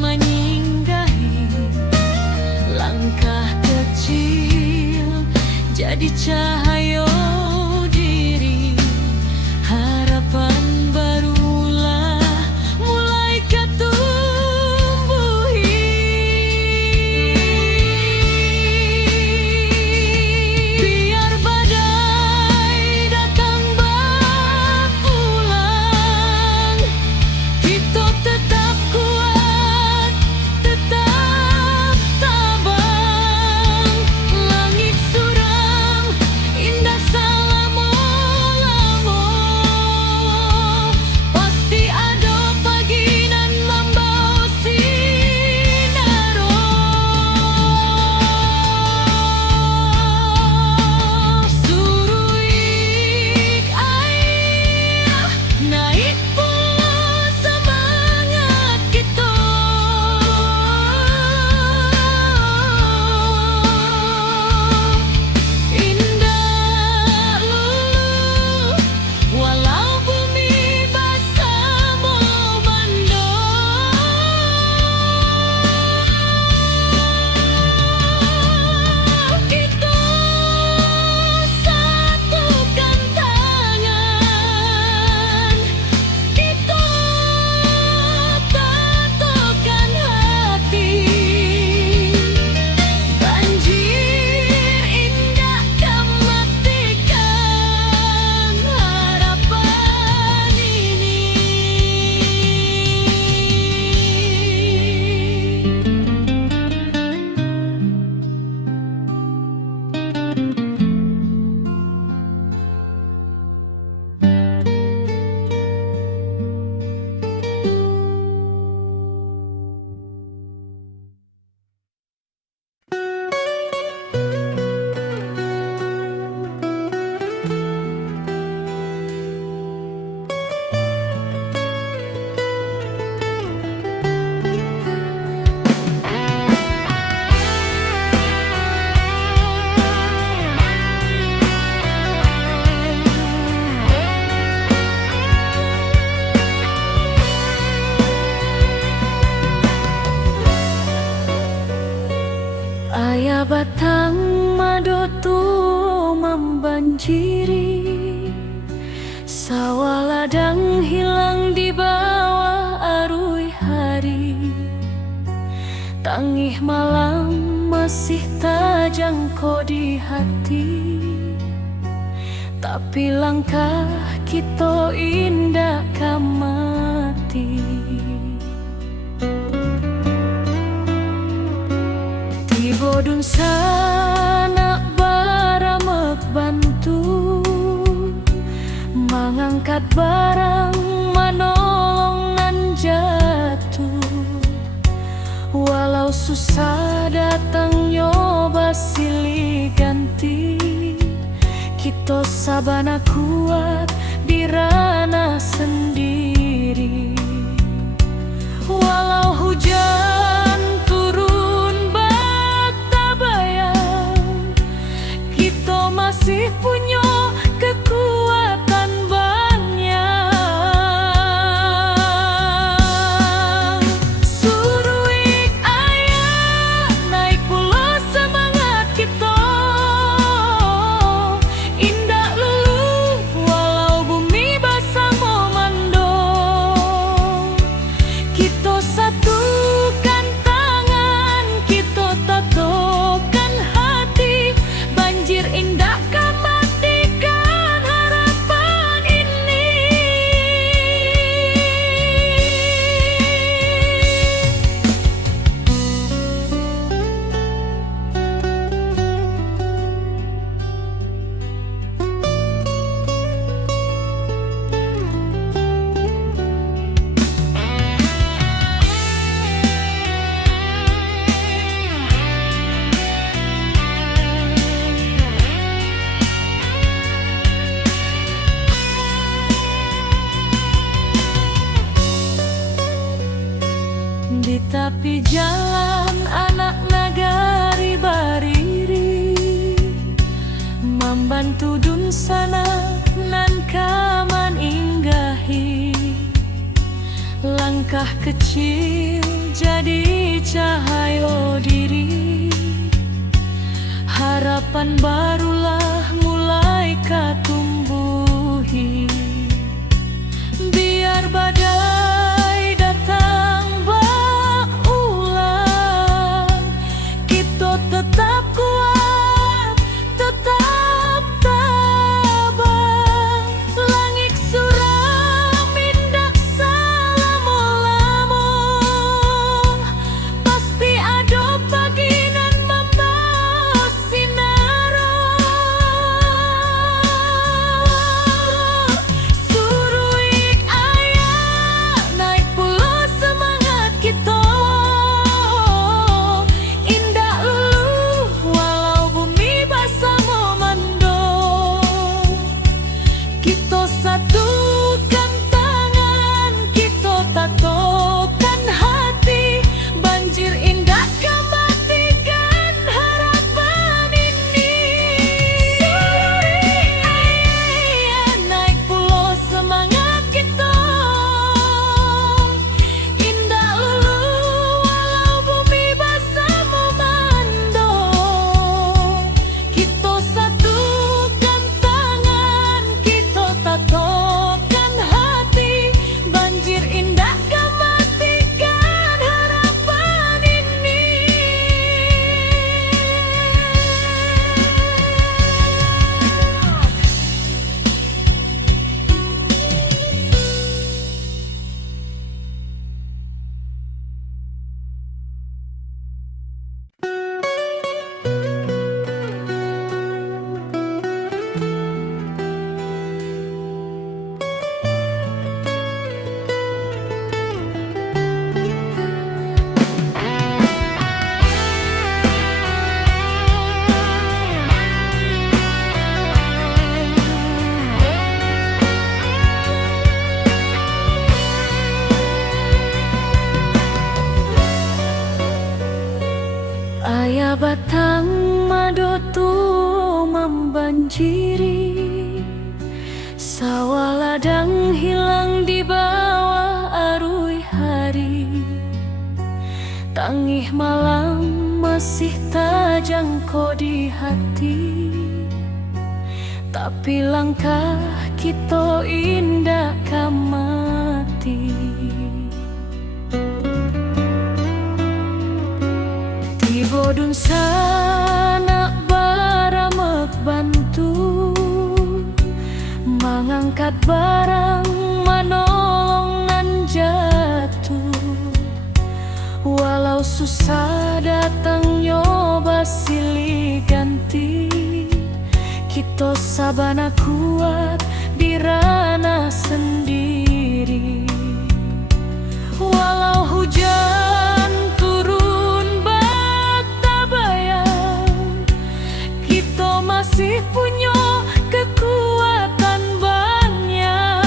menyinggahi. Langkah kecil jadi cahaya diri, harapan barulah mulai ketumbuhi. Biar badai datang berulang, kita tetap kuat, tetap tabang. Langit suram Ayah batang madotu membanjiri, sawah ladang hilang di bawah arus hari. Tangih malam masih terjangkau di hati, tapi langkah kita indah kamati. Bodun sana baramek bantu mengangkat barang manolong nan jatuh. Walau susah datang nyoba silih ganti, kita sabana kuat di ranah sendiri. Walau hujan masih punya kekuatan banyak. Suruh ayah naik pula semangat kita, indah lulu walau bumi basah memando. Kita satukan tangan, kita tatokan hati, banjir indah di tepi jalan anak nagari bariri, membantu dun sana nan kaman inggahi. Langkah kecil jadi cahaya diri, harapan barulah mulai katumbuhi. Biar badai datang tetap kuat, tetap tabah. Langit suram indak salamo-lamo, pasti ada pagi nan membawa sinaro. Suruh ayah naik pula semangat kita, satukan tangan, kita tatokan hati, banjir indah kembatikan harapan ini. Suruh ayah naik pulau semangat kita, indah lulu walau bumi basah memando. Kita satukan tangan, kita tatokan hati, banjir indah kembatikan harapan ini. Ayah batang madotu membanjiri, sawah ladang hilang di bawah arus hari. Tangih malam masih terjangkau di hati, tapi langkah kita indah kamati. Tiba dun sana baramek bantu mengangkat barang manolong nan jatuh. Walau susah datang nyoba silih ganti, kita sabana kuat di ranah sendiri. Walau hujan turun bak tabayang, kita masih punya kekuatan banyak.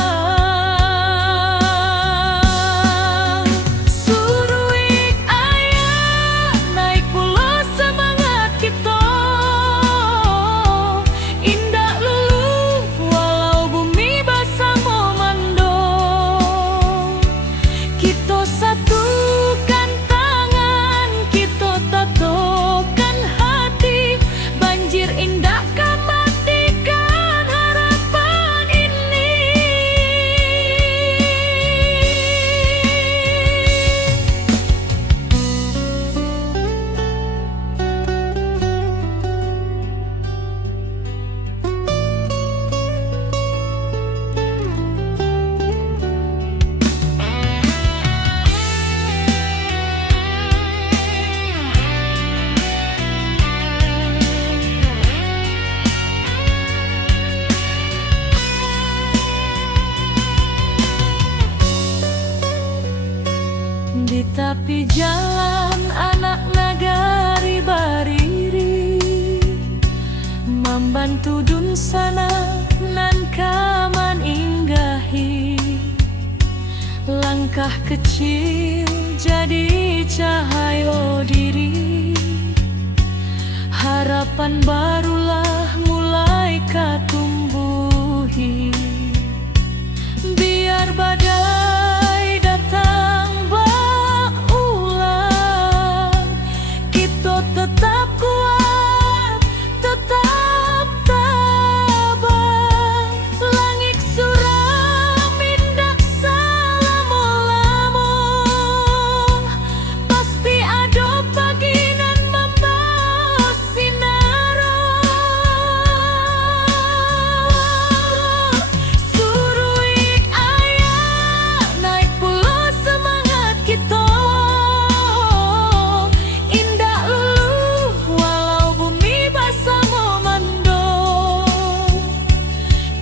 Suruik ayah naik pula semangat kita, indah lulu walau bumi basah memando. Kita satukan tangan, kita tatokan hati, banjir indah matikan harapan ini. Di tepi jalan anak nagari bariri, membantu dun sana nan kaman inggahi. Langkah kecil jadi cahaya diri, harapan barulah mulai katumbuhi. Biar badai datang berulang, kita tetap kuat, tetap tabah. Langit suram indah selama-lama, pasti ada pagi nan membawa sinar. Suruik ayah naik pula semangat kita, indah lulu walau bumi basah memando.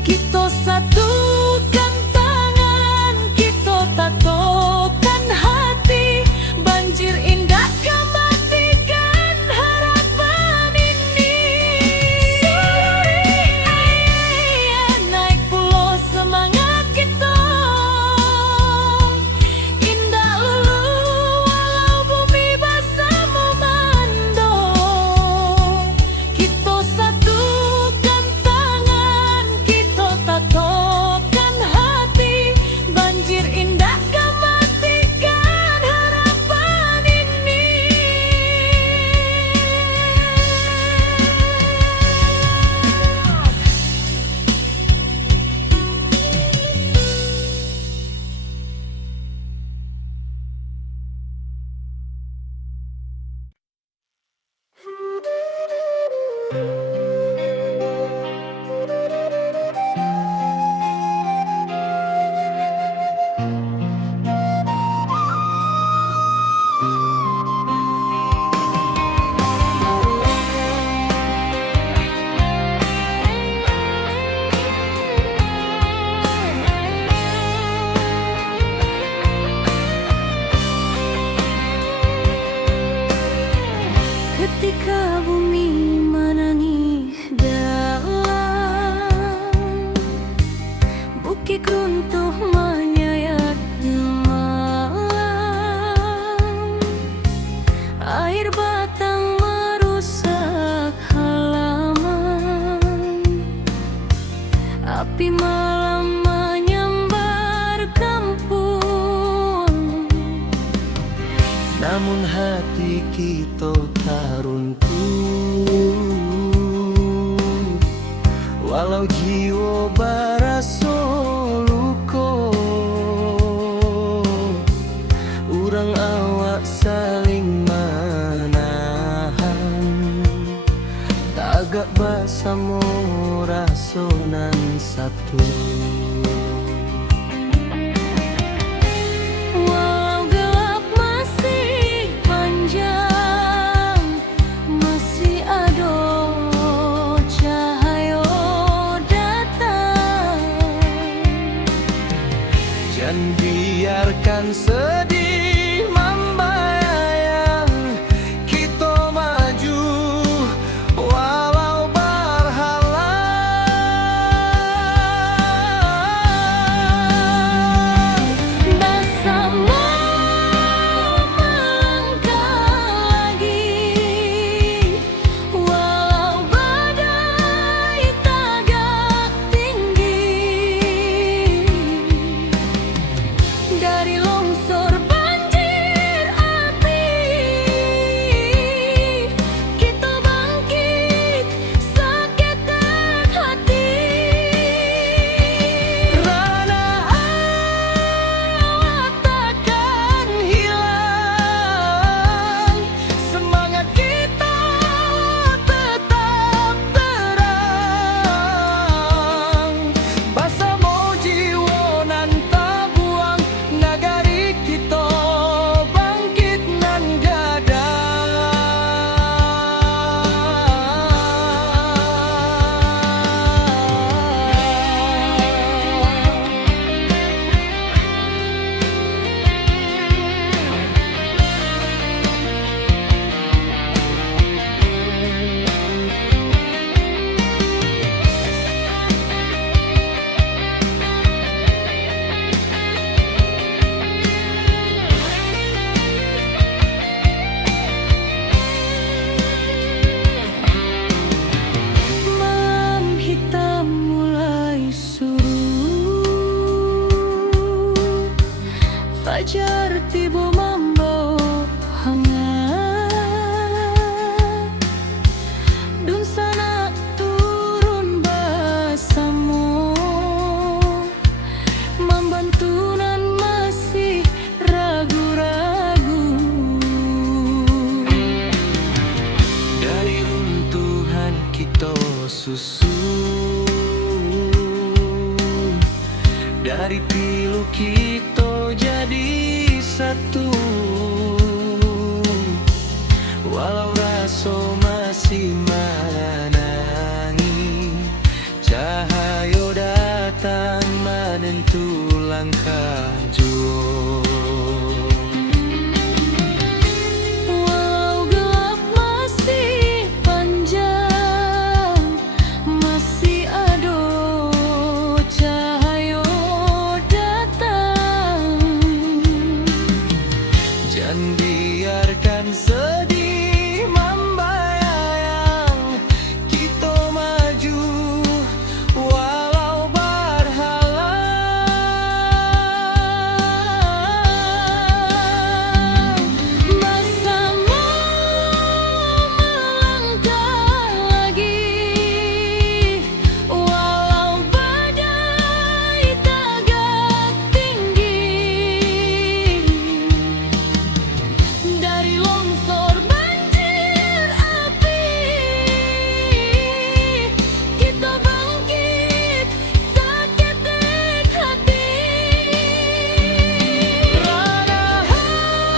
Kita satukan tangan, kita tatokan hati, banjir indah matikan harapan ini. Suruik ayah naik pula semangat kita, indah lulu walau bumi basah memando. Kita satukan tangan, kita tatokan hati, banjir indah matikan harapan ini. Ketika bumi menangis dalam, bukit runtuh menyayat malam, air batang merusak halaman, api malam menyambar kampung. Namun hati kita taruh Tagak bersama rasunan satu. Walau gelap masih panjang, masih ada cahaya datang. Jangan biarkan sedih membayang, kita maju walau berhalang. Bersama melangkah lagi, walau badai tagak tinggi. Dari longsor banjir api, kita bangkit seketek hati. Rana awak takkan hilang, semangat kita tetap terang. Bersama jiwa nan tak buang, nagari kita bangkit nan Malam hitam mulai surut, fajar tiba membawa hangat. Dun sana turun bersama, membantu nan masih ragu-ragu. dari runtuhan kita susun, dari pilu kita jadi satu. Walau rasa masih menangi, cahaya datang menentu langkah jua. Walau gelap masih panjang, masih ada cahaya datang. Jangan biarkan sedih membayang, kita maju walau berhalang. Bersama melangkah lagi, walau badai tagak tinggi. Dari longsor banjir api, kita bangkit seketek hati. Rana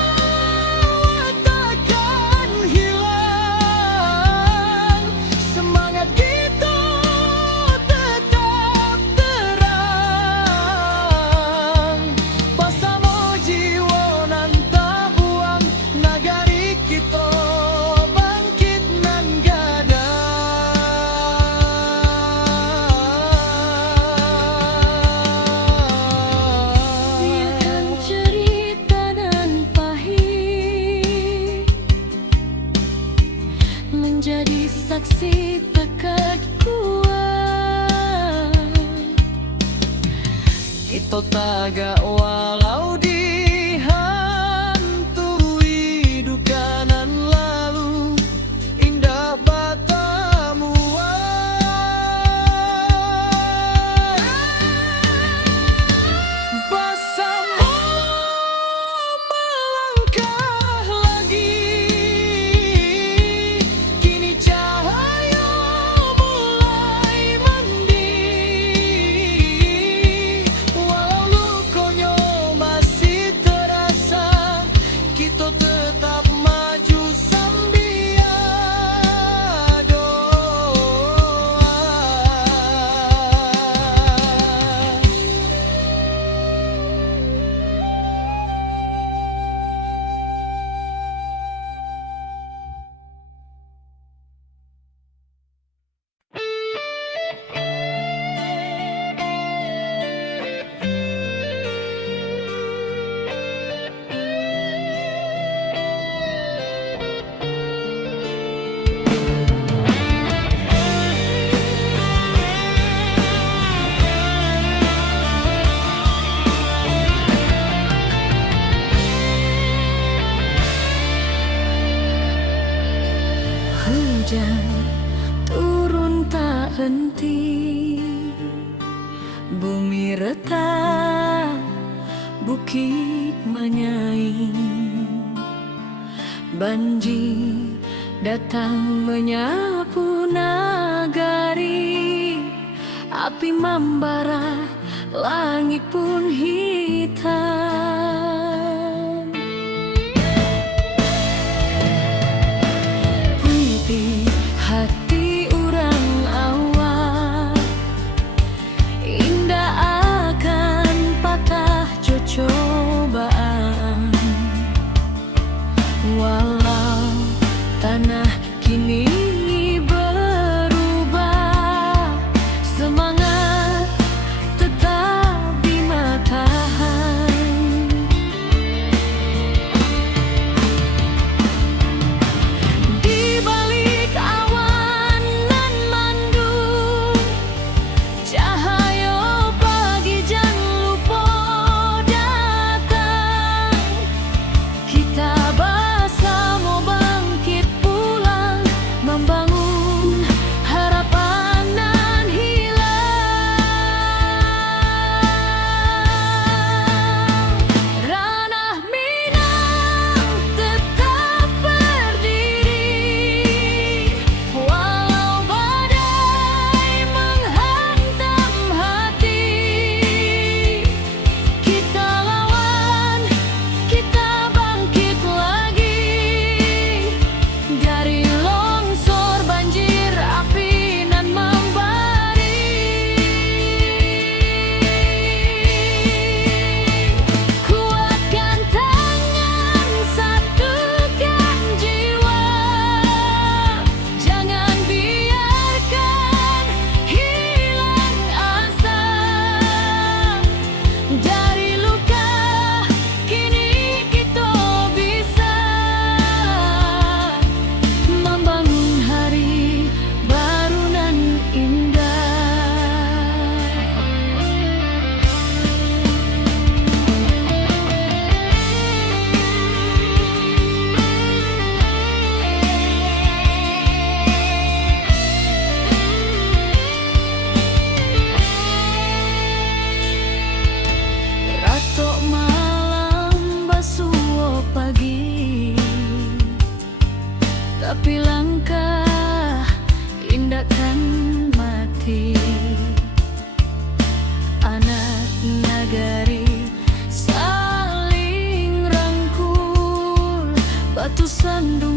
awak takkan hilang, semangat kita tetap terang. Bersama jiwa nan tak buang, nagari kita bangkit nan Biarkan gadang. cerita dan pahit menjadi saksi tekad kuat. Kita tagak walau dihantui duka nan lalu, indah batamuan. Bersama melangkah lagi, kini cahaya hujan turun tak henti, bumi retak, bukit menyaing, banjir datang menyapu nagari, api membara, langit pun hitam. Puiti hati urang awak, indah akan patah cobaan. Walau tanah kini berubah, semangat tetap di matahari. Di balik awan nan mendung, cahaya pagi jan lupa datang. Kita bersama bangkit pulang, membangun harapan nan hilang. Ranah Minang tetap berdiri, walau badai menghantam hati. Kita lawan, kita bangkit lagi, dari longsor banjir api nan membari. Kuatkan tangan, satukan jiwa, jangan biarkan hilang asa. Dari luka kini kita bisa membangun hari baru nan indah. Ratok malam basuh pagi, tapi langkah indahkan mati. Anak nagari saling rangkul, batu sandu